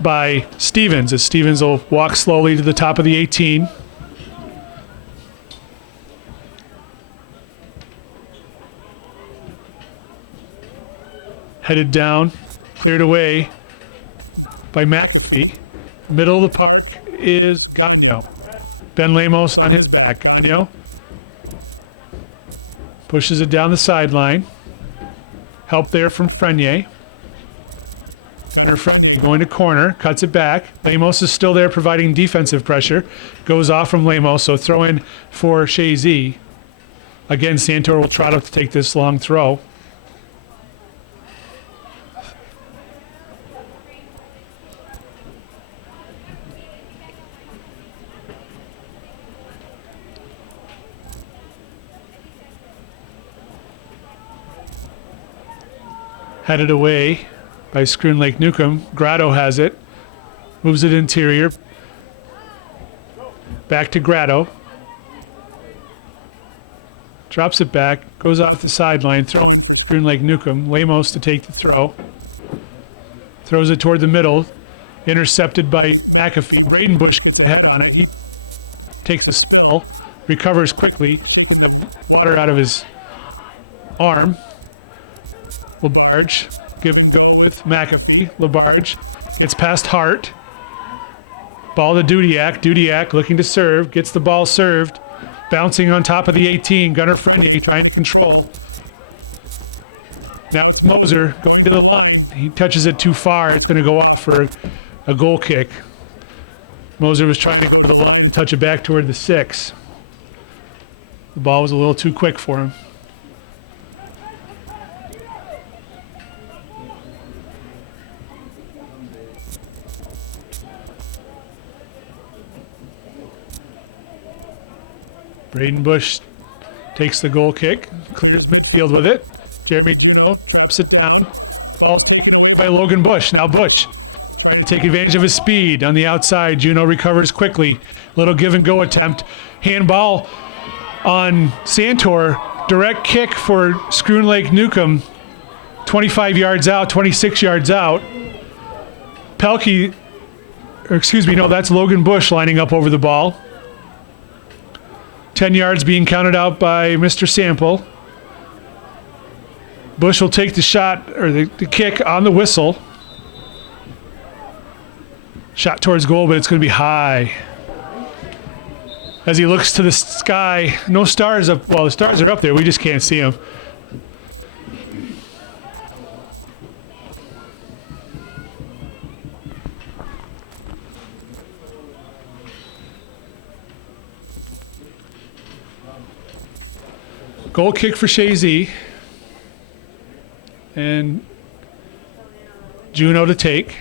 by Stevens, as Stevens will walk slowly to the top of the 18. Headed down, cleared away by McAfee. Middle of the park is Gagno. Ben Lemos on his back. Gagno pushes it down the sideline. Help there from Frenier. Frenier going to corner, cuts it back. Lemos is still there providing defensive pressure. Goes off from Lemos, so throw in for Chazy. Again, Santor will try to take this long throw. Headed away by Schroon Lake-Newcomb. Grotto has it. Moves it interior. Back to Grotto. Drops it back. Goes off the sideline. Throwing Schroon Lake-Newcomb. Lemos to take the throw. Throws it toward the middle. Intercepted by McAfee. Braden Bush gets ahead on it. He takes the spill. Recovers quickly. Water out of his arm. Labarge, give it go with McAfee. Labarge, it's past Hart. Ball to Dudiak. Dudiak looking to serve, gets the ball served. Bouncing on top of the 18. Gunnar Frenier trying to control. Now Moser going to the line. He touches it too far. It's going to go off for a goal kick. Moser was trying to go to the line and touch it back toward the 6. The ball was a little too quick for him. Braden Bush takes the goal kick, clears midfield with it. Jeremy drops it down. Ball taken away by Logan Bush. Now Bush trying to take advantage of his speed on the outside. Juno recovers quickly. Little give and go attempt. Handball on Santor. Direct kick for Schroon Lake-Newcomb. 25 yards out, 26 yards out. Pelkey, that's Logan Bush lining up over the ball. 10 yards being counted out by Mr. Sample. Bush will take the shot, or the kick on the whistle. Shot towards goal, but it's going to be high. as he looks to the sky. No stars up. Well, the stars are up there. We just can't see them. Goal kick for Chazy. And Juno to take.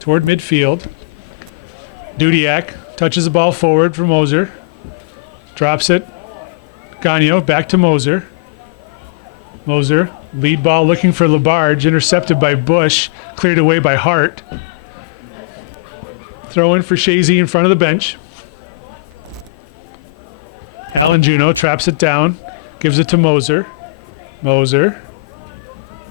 Toward midfield. Dudiak touches the ball forward for Moser. Drops it. Gagnon back to Moser. Moser, lead ball looking for Labarge. Intercepted by Bush. Cleared away by Hart. Throw in for Chazy in front of the bench. Alan Juno traps it down. Gives it to Moser. Moser.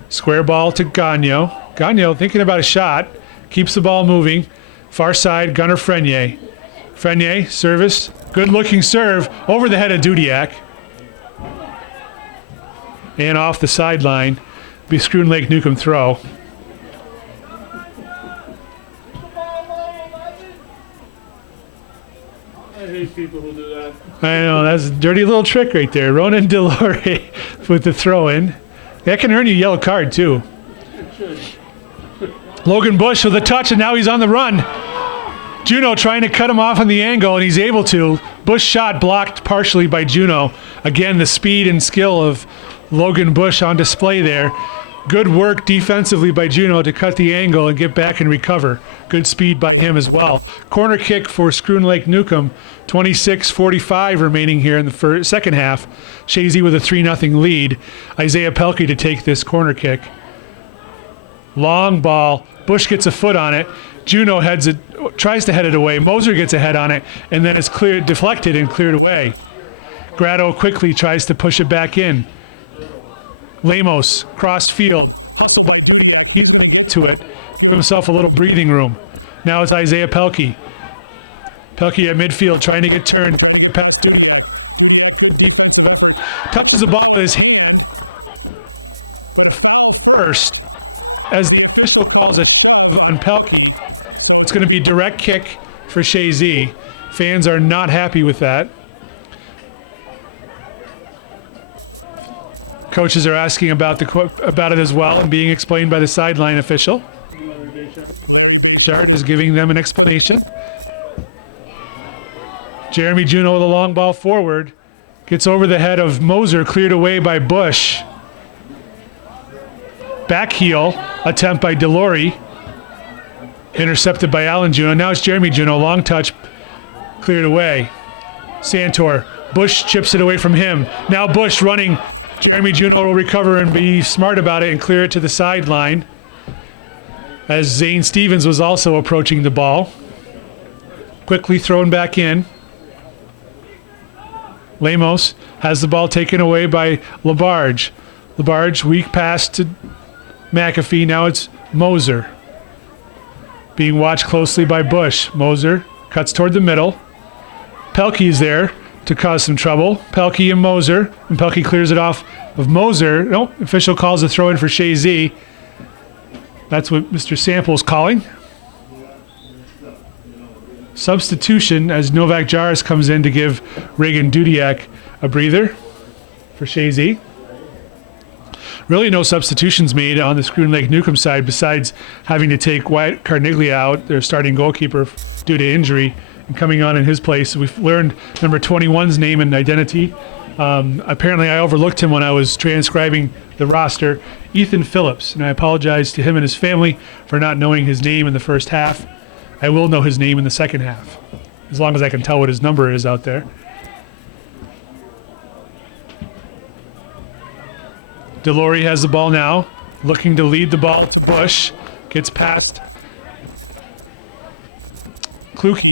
Square ball to Gagnon. Gagnon thinking about a shot. Keeps the ball moving. Far side, Gunnar Frenier. Frenier, service. Good looking serve. Over the head of Dudiak. And off the sideline. Be Schroon Lake-Newcomb throw. I hate people who do that. I know, that's a dirty little trick right there. Ronan Delore with the throw in. That can earn you a yellow card too. Logan Bush with a touch, and now he's on the run. Juno trying to cut him off on the angle, and he's able to. Bush shot blocked partially by Juno. Again, the speed and skill of Logan Bush on display there. Good work defensively by Juno to cut the angle and get back and recover. Good speed by him as well. Corner kick for Schroon Lake-Newcomb. 26:45 remaining here in the second half. Chazy with a 3-0 lead. Isaiah Pelkey to take this corner kick. Long ball. Bush gets a foot on it. Juno heads it, tries to head it away. Moser gets a head on it, and then it's cleared, deflected and cleared away. Grado quickly tries to push it back in. Lemos, cross field. He's going to get to it. Give himself a little breathing room. Now it's Isaiah Pelkey. Pelkey at midfield trying to get turned. Past Dudiak. Touches the ball with his hand. First, as the official calls a shove on Pelkey. So it's going to be direct kick for Chazy. Fans are not happy with that. Coaches are asking about it as well and being explained by the sideline official. Dart is giving them an explanation. Jeremy Juno with a long ball forward. Gets over the head of Moser, cleared away by Bush. Back heel attempt by Delore. Intercepted by Alan Juno. Now it's Jeremy Juno. Long touch. Cleared away. Santor. Bush chips it away from him. Now Bush running. Jeremy Juno will recover and be smart about it and clear it to the sideline. As Zane Stevens was also approaching the ball. Quickly thrown back in. Lemos has the ball taken away by Labarge. Labarge, weak pass to McAfee. Now it's Moser. Being watched closely by Bush. Moser cuts toward the middle. Pelkey's there to cause some trouble. Pelkey and Moser. And Pelkey clears it off of Moser. Nope, official calls a throw in for Chazy. That's what Mr. Sample's calling. Substitution as Novak Jaris comes in to give Reagan Dudiak a breather for Chazy. Really no substitutions made on the Schroon Lake-Newcomb side besides having to take Wyatt Carniglia out, their starting goalkeeper, due to injury, and coming on in his place. We've learned number 21's name and identity. Apparently I overlooked him when I was transcribing the roster. Ethan Phillips, and I apologize to him and his family for not knowing his name in the first half. I will know his name in the second half, as long as I can tell what his number is out there. Delore has the ball now, looking to lead the ball to Bush. Gets past Kluke.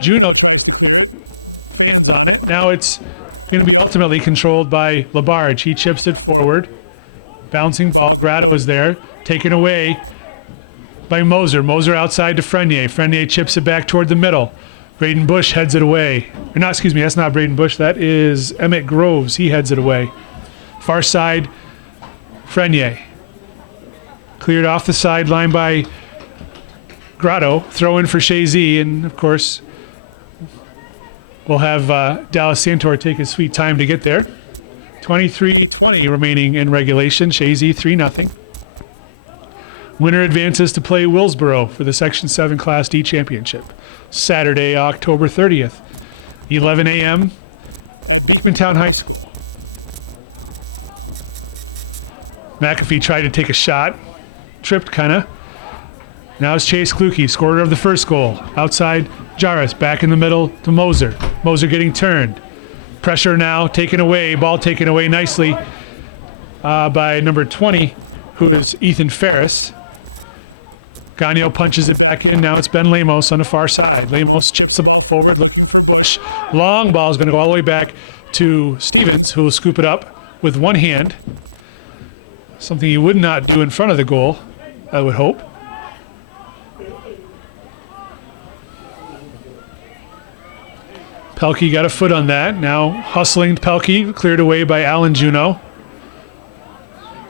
Juno fans on it. Now it's going to be ultimately controlled by Labarge. He chips it forward. Bouncing ball. Grado is there. Taken away by Moser. Moser outside to Frenier. Frenier chips it back toward the middle. Braden Bush heads it away. Or not, excuse me, that's not Braden Bush. That is Emmett Groves. He heads it away. Far side, Frenier. Cleared off the sideline by Grotto throw in for Chazy, and of course we'll have Dallas Santor take his sweet time to get there. 23-20 remaining in regulation. Chazy 3-0. Winner advances to play Willsboro for the Section 7 Class D Championship. Saturday, October 30th, 11 a.m. at Town High School. McAfee tried to take a shot, tripped kinda. Now it's Chase Kluke, scorer of the first goal. Outside, Jarvis back in the middle to Moser. Moser getting turned. Pressure now taken away, ball taken away nicely by number 20, who is Ethan Ferris. Gagnon punches it back in. Now it's Ben Lemos on the far side. Lemos chips the ball forward, looking for Bush. Long ball is going to go all the way back to Stevens, who will scoop it up with one hand. Something he would not do in front of the goal, I would hope. Pelkey got a foot on that. Now hustling Pelkey, cleared away by Alan Juneau.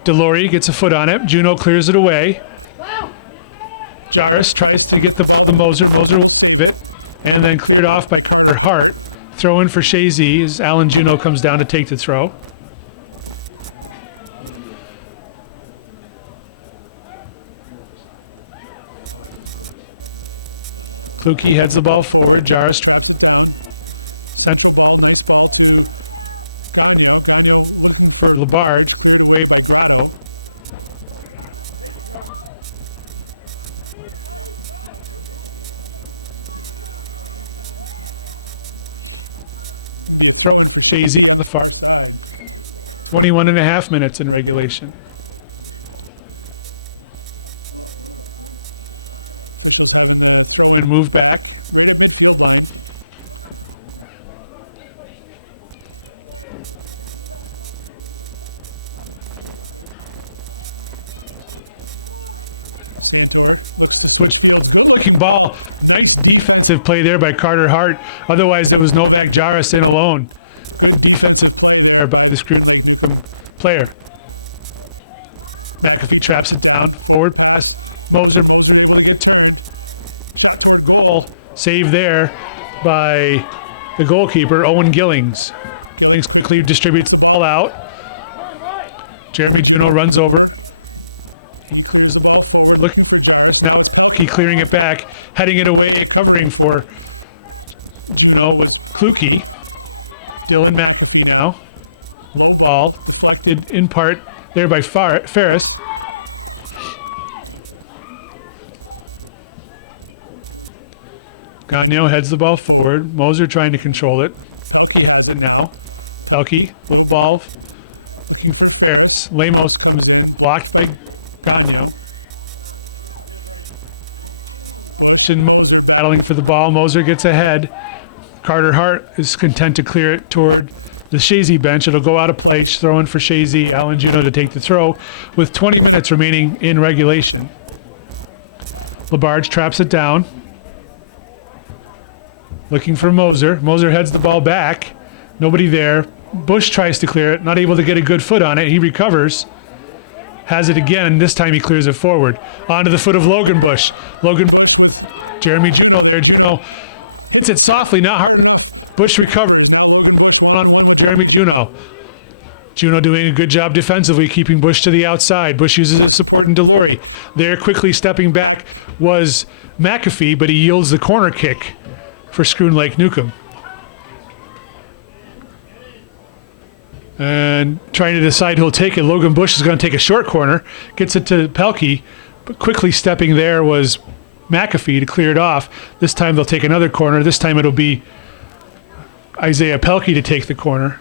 Delory gets a foot on it. Juneau clears it away. Jarvis tries to get the ball to Moser. Moser will save it. And then cleared off by Carter Hart. Throw in for Chazy as Alan Juneau comes down to take the throw. Kluke heads the ball forward. Jarvis traps it down. Central ball, nice ball to Gagnon for Labard. Throwing for Chazy on the far side. 21 and a half minutes in regulation. Throw in, move back. Ball. Nice defensive play there by Carter Hart. Otherwise, there was Novak Jarvis in alone. Good defensive play there by the Schroon player. McAfee traps it down. Forward pass. Moser able to get turned. Shot for a goal. Save there by the goalkeeper, Owen Gillings. Gillings quickly distributes the ball out. Jeremy Juneau runs over. He clears the ball. Looking for Jarvis now. Kluke clearing it back, heading it away, covering for Juneau with Kluke. Dylan McAfee now. Low ball, deflected in part there by Ferris. Gagnon heads the ball forward. Moser trying to control it. Pelkey has it now. Pelkey, low ball, looking for Ferris. Lemos comes in, blocked by Gagnon. Battling for the ball. Moser gets ahead. Carter Hart is content to clear it toward the Chazy bench. It'll go out of play. Throw in for Chazy. Alan Juneau to take the throw with 20 minutes remaining in regulation. Labarge traps it down. Looking for Moser. Moser heads the ball back. Nobody there. Bush tries to clear it. Not able to get a good foot on it. He recovers. Has it again, and this time he clears it forward. Onto the foot of Logan Bush. Logan Bush, Jeremy Juneau there. Juneau hits it softly, not hard enough. Bush recovers. Logan Bush on Jeremy Juneau. Juneau doing a good job defensively, keeping Bush to the outside. Bush uses it supporting Delory. There, quickly stepping back was McAfee, but he yields the corner kick for Schroon Lake-Newcomb. And trying to decide who'll take it. Logan Bush is going to take a short corner. Gets it to Pelkey, but quickly stepping there was McAfee to clear it off. This time they'll take another corner. This time it'll be Isaiah Pelkey to take the corner.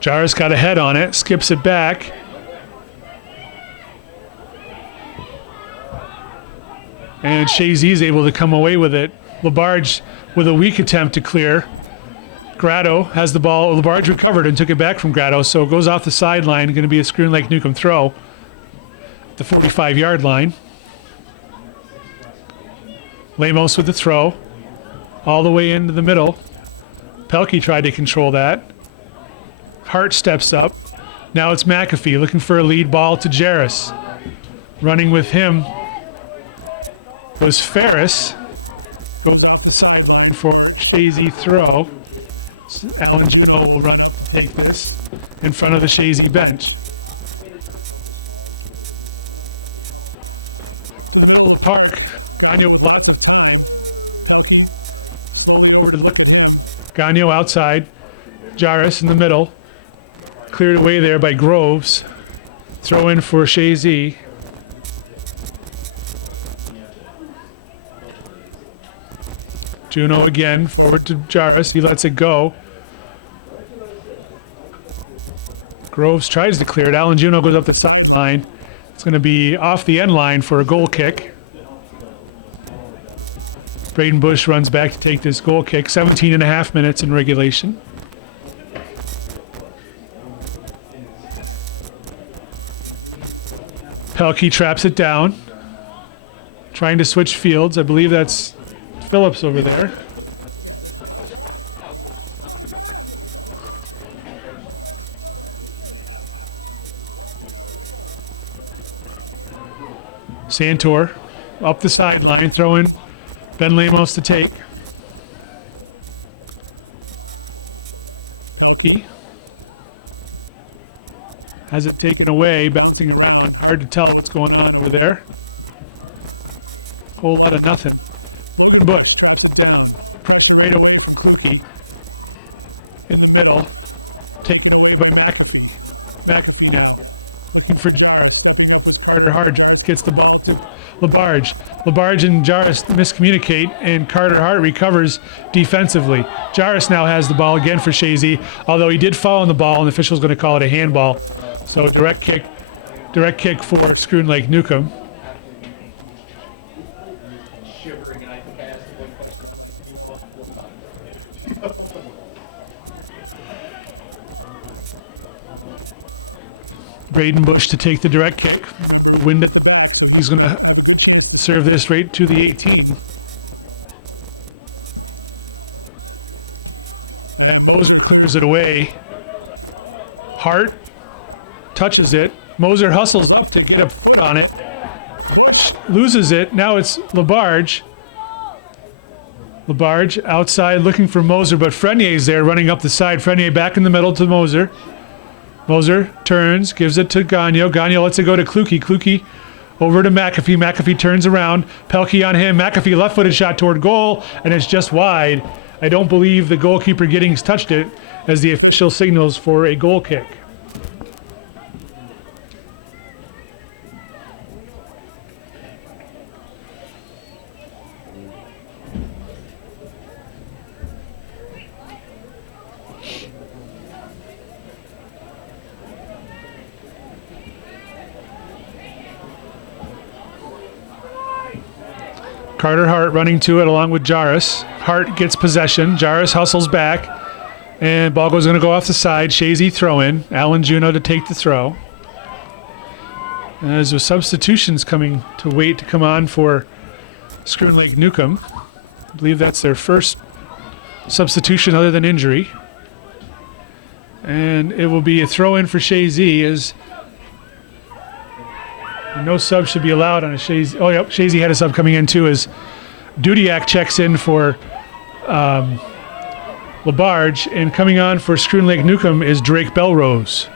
Jarvis got a head on it, skips it back. And Chazy's able to come away with it. Labarge with a weak attempt to clear. Grotto has the ball. Labarge recovered and took it back from Grotto, so it goes off the sideline. Going to be a Schroon Lake-Newcomb throw at the 45-yard line. Lemos with the throw. All the way into the middle. Pelkey tried to control that. Hart steps up. Now it's McAfee looking for a lead ball to Jarris. Running with him was Ferris. Goes outside for Chazy throw. Alan Juno will run take this in front of the Chazy bench. Middle of the park. Gagno over to look at him. Gagno outside. Jarris in the middle. Cleared away there by Groves. Throw in for Chazy. Juno again, forward to Jarris. He lets it go. Groves tries to clear it. Alan Juno goes up the sideline. It's going to be off the end line for a goal kick. Braden Bush runs back to take this goal kick. 17 and a half minutes in regulation. Pelkey traps it down. Trying to switch fields. I believe that's Phillips over there. Santor up the sideline, throwing Ben Lemos to take. Pelkey has it taken away, bouncing around. Hard to tell what's going on over there. Whole lot of nothing. Bush down. Pressure right over to Kluge. In the middle. Taken away by McAfee. McAfee now. Looking for Jarris. Carter Hart gets the ball to LaBarge. LaBarge and Jarris miscommunicate, and Carter Hart recovers defensively. Jarris now has the ball again for Chazy, although he did foul on the ball, and the official's going to call it a handball. So direct kick for Schroon Lake-Newcomb. Braden Bush to take the direct kick. Window. He's going to serve this right to the 18. And Moser clears it away. Hart touches it. Moser hustles up to get a foot on it. Bush loses it. Now it's LaBarge. LaBarge outside looking for Moser, but Frenier's there running up the side. Frenier back in the middle to Moser. Moser turns, gives it to Gagno. Gagno lets it go to Kluge. Kluge over to McAfee. McAfee turns around. Pelkey on him. McAfee left-footed shot toward goal, and it's just wide. I don't believe the goalkeeper Giddings touched it, as the official signals for a goal kick. Carter Hart running to it along with Jarris. Hart gets possession. Jarris hustles back. And ball goes going to go off the side. Chazy throw in. Alan Juno to take the throw. As the substitutions coming to wait to come on for Schroon Lake-Newcomb. I believe that's their first substitution other than injury. And it will be a throw in for Chazy, as no sub should be allowed on a Chazy. Oh, yep, Chazy had a sub coming in too, as Dudiak checks in for LaBarge, and coming on for Schroon Lake-Newcomb is Drake Belrose.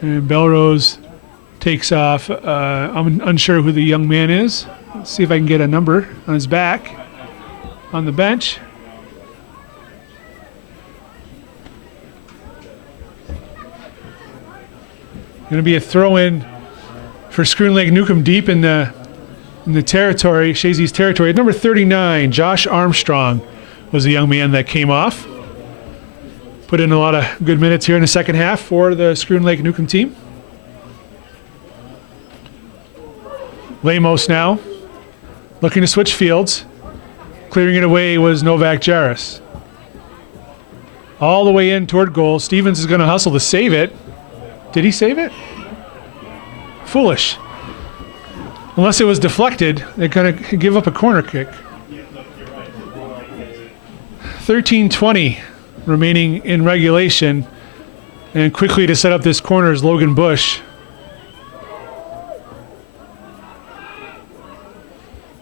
And Belrose takes off. I'm unsure who the young man is. Let's see if I can get a number on his back on the bench. Going to be a throw-in for Schroon Lake-Newcomb deep in the territory, Chazy's territory. At number 39, Josh Armstrong was the young man that came off. Put in a lot of good minutes here in the second half for the Schroon Lake-Newcomb team. Lemos now looking to switch fields. Clearing it away was Novak Jarris. All the way in toward goal. Stevens is going to hustle to save it. Did he save it? Foolish. Unless it was deflected, they're going to give up a corner kick. 13:20 remaining in regulation. And quickly to set up this corner is Logan Bush.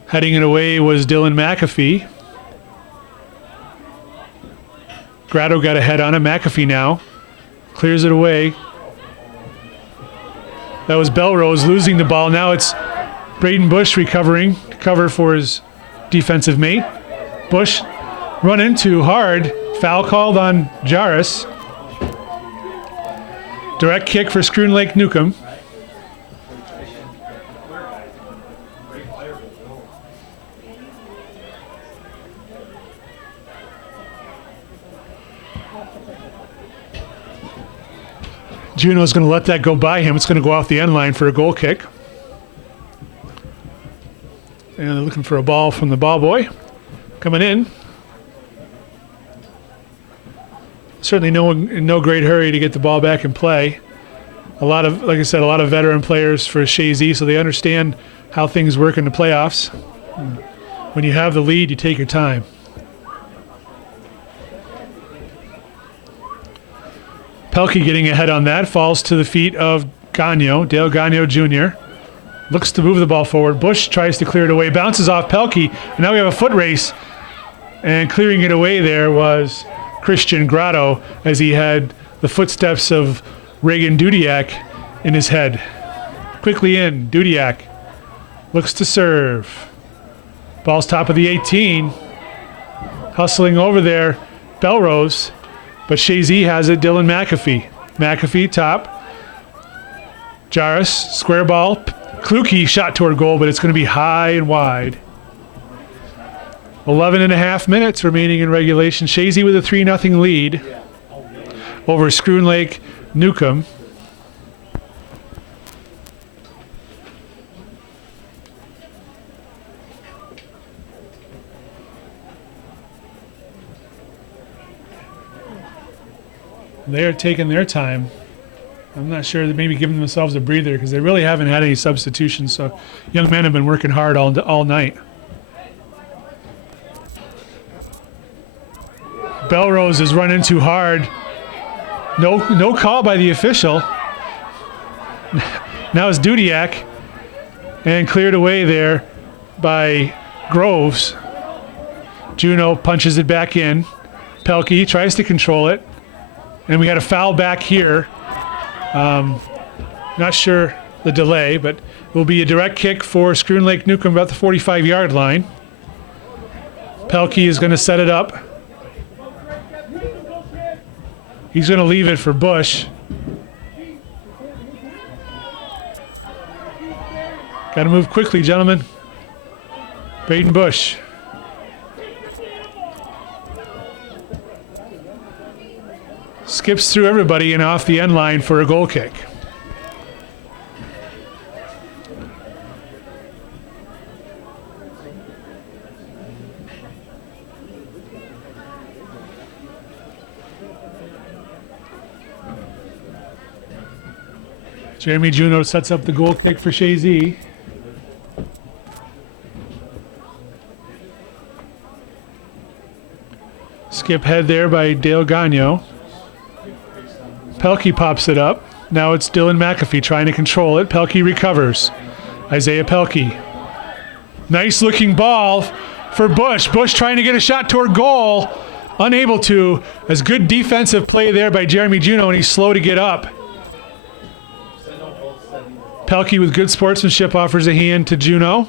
Heading it away was Dylan McAfee. Grotto got ahead on it. McAfee now clears it away. That was Belrose losing the ball. Now it's Braden Bush recovering to cover for his defensive mate. Bush run into hard. Foul called on Jaris. Direct kick for Schroon Lake-Newcomb. Juneau's going to let that go by him. It's going to go off the end line for a goal kick. And they're looking for a ball from the ball boy. Coming in. Certainly in no great hurry to get the ball back in play. Like I said, a lot of veteran players for Chazy, so they understand how things work in the playoffs. When you have the lead, you take your time. Pelkey getting ahead on that, falls to the feet of Gagno, Dale Gagno Jr. Looks to move the ball forward. Bush tries to clear it away, bounces off Pelkey, and now we have a foot race. And clearing it away there was Christian Grotto as he had the footsteps of Reagan Dudiak in his head. Quickly in, Dudiak looks to serve. Ball's top of the 18. Hustling over there, Belrose. But Chazy has it, Dylan McAfee. McAfee, top. Jaris, square ball. Kluke shot toward goal, but it's going to be high and wide. 11 and a half minutes remaining in regulation. Chazy with a 3-0 lead over Schroon Lake-Newcomb. They are taking their time. I'm not sure, that maybe giving themselves a breather because they really haven't had any substitutions. So young men have been working hard all night. Belrose is run into hard. No call by the official. Now it's Dudiak and cleared away there by Groves. Juneau punches it back in. Pelkey tries to control it. And we had a foul back here. Not sure the delay, but it will be a direct kick for Schroon Lake-Newcomb about the 45-yard line. Pelkey is going to set it up. He's going to leave it for Bush. Got to move quickly, gentlemen. Braden Bush. Skips through everybody and off the end line for a goal kick. Jeremy Juneau sets up the goal kick for Chazy. Skip head there by Dale Gagno. Pelkey pops it up. Now it's Dylan McAfee trying to control it. Pelkey recovers. Isaiah Pelkey. Nice looking ball for Bush. Bush trying to get a shot toward goal. Unable to. As good defensive play there by Jeremy Juneau, and he's slow to get up. Pelkey with good sportsmanship offers a hand to Juneau.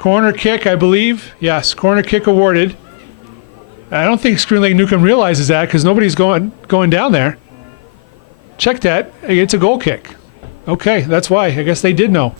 Corner kick, I believe. Yes, corner kick awarded. I don't think Schroon Lake-Newcomb realizes that because nobody's going down there. Check that. It's a goal kick. Okay, that's why. I guess they did know.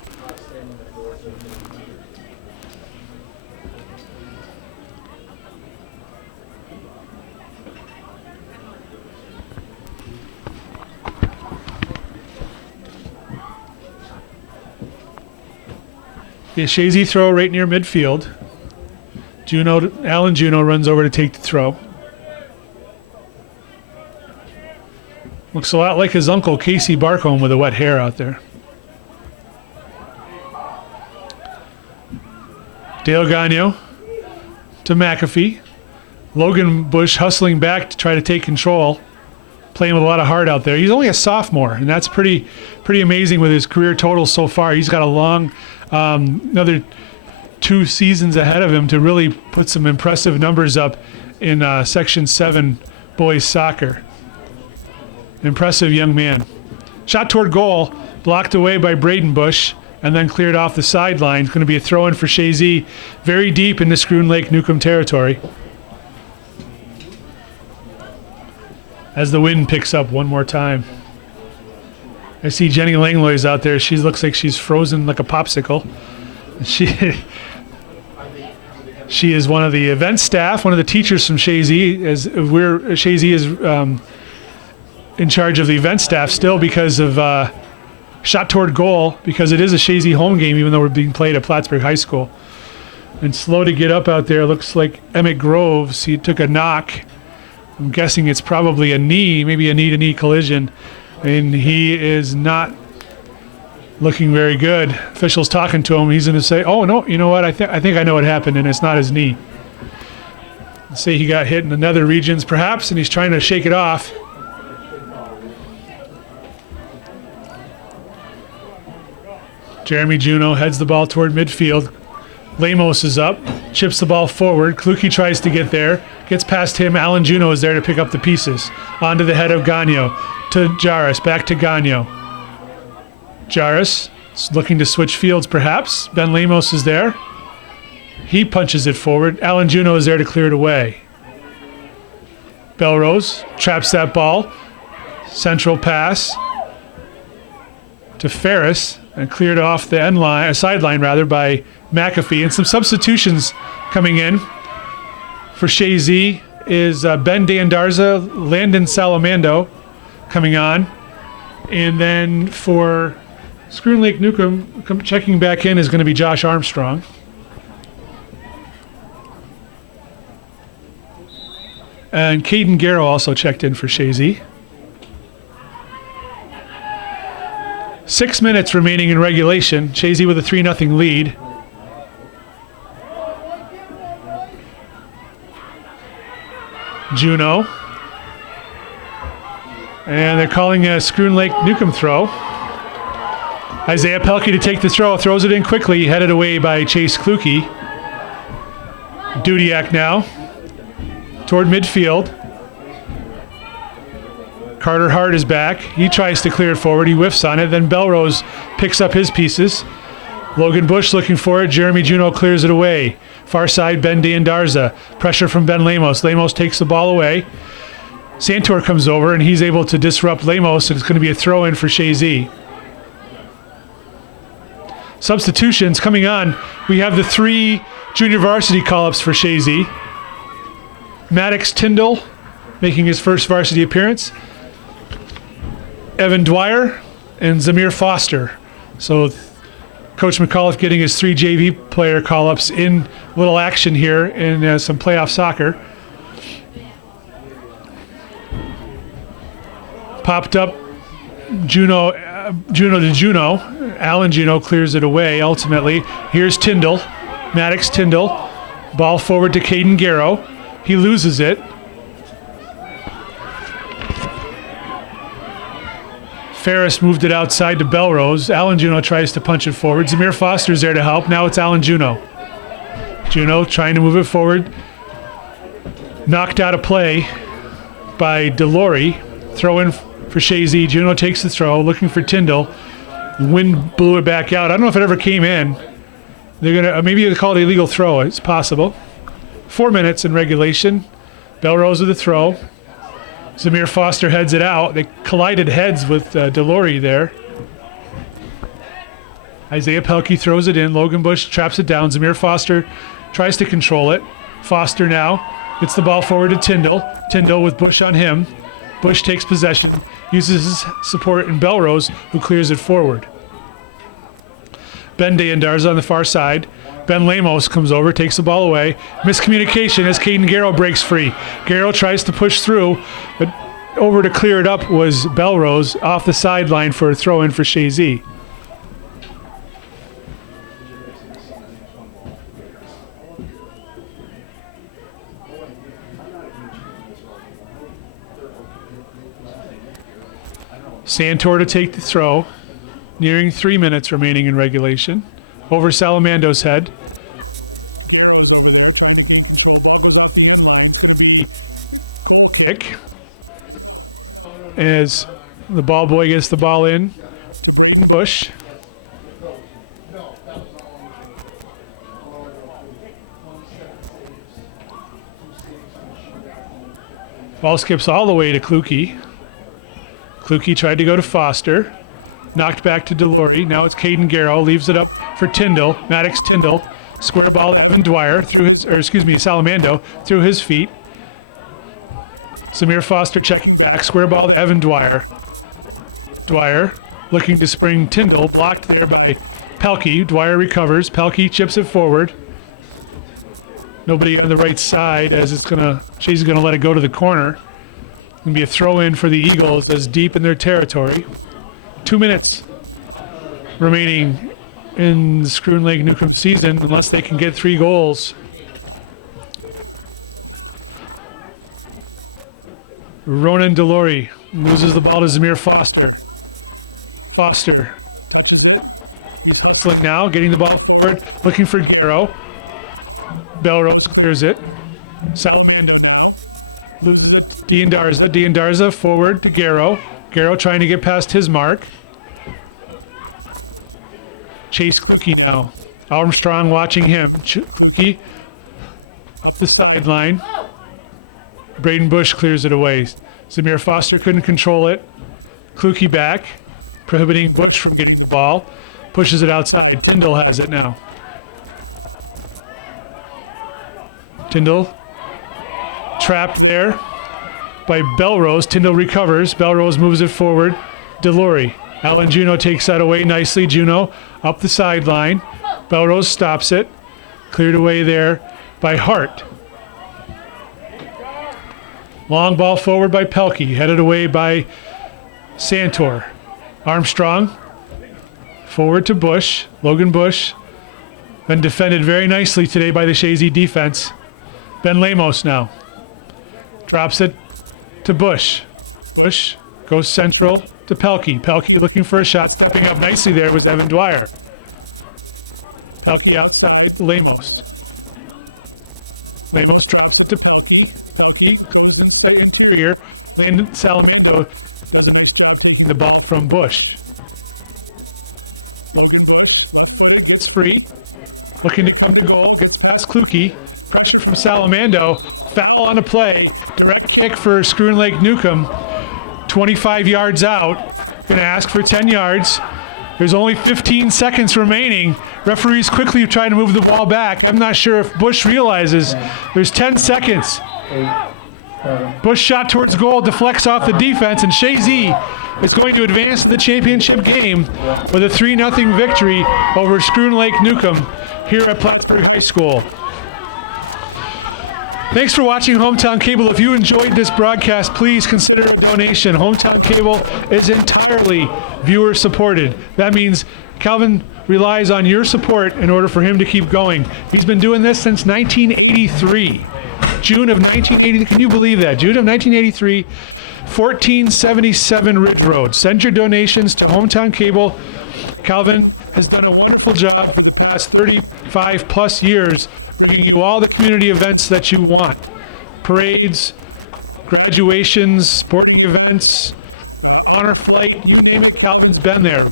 Yeah, Chazy throw right near midfield. Alan Juneau runs over to take the throw. Looks a lot like his uncle, Casey Barcombe, with the wet hair out there. Dale Gagno to McAfee. Logan Bush hustling back to try to take control. Playing with a lot of heart out there. He's only a sophomore, and that's pretty amazing with his career totals so far. He's got a long, another 2 seasons ahead of him to really put some impressive numbers up in Section 7 boys soccer. Impressive young man. Shot toward goal, blocked away by Braden Bush, and then cleared off the sideline. It's going to be a throw-in for Chazy, very deep into Schroon Lake-Newcomb territory. As the wind picks up one more time. I see Jenny Langlois out there. She looks like she's frozen like a popsicle. She is one of the event staff, one of the teachers from Chazy. Chazy is in charge of the event staff still because of shot toward goal, because it is a Chazy home game, even though we're being played at Plattsburgh High School. And slow to get up out there. Looks like Emmett Groves. He took a knock. I'm guessing it's probably a knee, maybe a knee-to-knee collision, and he is not looking very good. Officials talking to him. He's going to say, "Oh no, you know what? I think I know what happened, and it's not his knee." Let's say he got hit in the nether regions, perhaps, and he's trying to shake it off. Jeremy Juneau heads the ball toward midfield. Lemos is up, chips the ball forward. Kluke tries to get there, gets past him. Alan Juneau is there to pick up the pieces. Onto the head of Gagno, to Jairus, back to Gagno. Jairus is looking to switch fields perhaps. Ben Lemos is there. He punches it forward. Alan Juneau is there to clear it away. Belrose traps that ball. Central pass to Ferris, and cleared off the end line, sideline rather, by McAfee. And some substitutions coming in for Chazy is Ben Dandarza, Landon Salamando coming on. And then for Schroon Lake-Newcomb, checking back in is going to be Josh Armstrong. And Caden Garrow also checked in for Chazy. 6 minutes remaining in regulation. Chazy with a 3-0 lead. Juneau. And they're calling a Schroon Lake-Newcomb throw. Isaiah Pelkey to take the throw. Throws it in quickly. Headed away by Chase Kluke. Dudiak now. Toward midfield. Carter Hart is back. He tries to clear it forward. He whiffs on it. Then Belrose picks up his pieces. Logan Bush looking for it. Jeremy Juneau clears it away. Far side, Ben Dandarza. Pressure from Ben Lemos. Lemos takes the ball away. Santor comes over, and he's able to disrupt Lemos, and it's going to be a throw-in for Chazy. Substitutions coming on. We have the 3 junior varsity call-ups for Chazy. Maddox Tyndall making his first varsity appearance. Evan Dwyer and Zamir Foster. So Coach McAuliffe getting his 3 JV player call-ups in little action here in some playoff soccer. Popped up Juneau to Juneau. Alan Juneau clears it away ultimately. Here's Tyndall, Maddox Tyndall. Ball forward to Caden Garrow. He loses it. Ferris moved it outside to Belrose. Alan Juneau tries to punch it forward. Zamir Foster's there to help. Now it's Alan Juneau. Juneau trying to move it forward. Knocked out of play by Delory. Throw in for Chazy. Juneau takes the throw, looking for Tyndall. Wind blew it back out. I don't know if it ever came in. They're gonna maybe they call it illegal throw. It's possible. 4 minutes in regulation. Belrose with the throw. Zamir Foster heads it out. They collided heads with Delory there. Isaiah Pelkey throws it in. Logan Bush traps it down. Zamir Foster tries to control it. Foster now gets the ball forward to Tyndall. Tyndall with Bush on him. Bush takes possession, uses his support in Belrose, who clears it forward. Ben Dandarza on the far side. Ben Lemos comes over, takes the ball away. Miscommunication as Caden Garrow breaks free. Garrow tries to push through, but over to clear it up was Belrose off the sideline for a throw in for Chazy. Santor to take the throw, nearing 3 minutes remaining in regulation. Over Salamando's head. As the ball boy gets the ball in. Bush. Ball skips all the way to Kluke. Kluke tried to go to Foster. Knocked back to Delory. Now it's Caden Garrow. Leaves it up for Tyndall. Maddox Tyndall. Square ball to Evan Dwyer through his, Salamando through his feet. Samir Foster checking back. Square ball to Evan Dwyer. Dwyer looking to spring Tyndall. Blocked there by Pelkey. Dwyer recovers. Pelkey chips it forward. Nobody on the right side as Chazy's gonna let it go to the corner. Gonna be a throw in for the Eagles as deep in their territory. 2 minutes remaining in the Schroon Lake-Newcomb season unless they can get 3 goals. Ronan Delory loses the ball to Zamir Foster. Foster hustling now, getting the ball forward, looking for Garrow. Belrose clears it. Salamando now. Loses it. Diandarza. Diandarza forward to Garrow. Garrow trying to get past his mark. Chase Kluke now. Armstrong watching him. Kluke up the sideline. Braden Bush clears it away. Zamir Foster couldn't control it. Kluke back, prohibiting Bush from getting the ball. Pushes it outside. Tyndall has it now. Tyndall trapped there by Belrose. Tyndall recovers. Belrose moves it forward. Delory. Alan Juno takes that away nicely. Juno up the sideline. Belrose stops it. Cleared away there by Hart. Long ball forward by Pelkey. Headed away by Santor. Armstrong. Forward to Bush. Logan Bush. Been defended very nicely today by the Chazy defense. Ben Lemos now. Drops it to Bush. Bush goes central to Pelkey. Pelkey looking for a shot. Stepping up nicely there was Evan Dwyer. Pelkey outside to Lemos. Lemos drops it to Pelkey. Pelkey goes to the interior. Landon Salamando. The ball from Bush. It's free. Looking to come to goal. Gets past Kluke. Pressure from Salamando. Foul on a play. Direct kick for Schroon Lake-Newcomb. 25 yards out. Going to ask for 10 yards. There's only 15 seconds remaining. Referees quickly trying to move the ball back. I'm not sure if Bush realizes there's 10 seconds. Bush shot towards goal, deflects off the defense, and Chazy is going to advance to the championship game with a 3-0 victory over Schroon Lake-Newcomb here at Plattsburgh High School. Thanks for watching Hometown Cable. If you enjoyed this broadcast, please consider a donation. Hometown Cable is entirely viewer supported. That means Calvin relies on your support in order for him to keep going. He's been doing this since 1983. June of 1980, can you believe that? June of 1983, 1477 Ridge Road. Send your donations to Hometown Cable. Calvin has done a wonderful job for the past 35 plus years, bringing you all the community events that you want. Parades, graduations, sporting events, honor flight, you name it, Calvin's been there.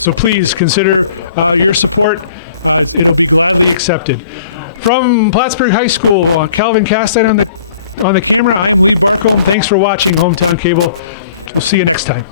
So please consider your support. It'll be gladly accepted. From Plattsburgh High School, Calvin Castine on the camera. I'm Thanks for watching Hometown Cable. We'll see you next time.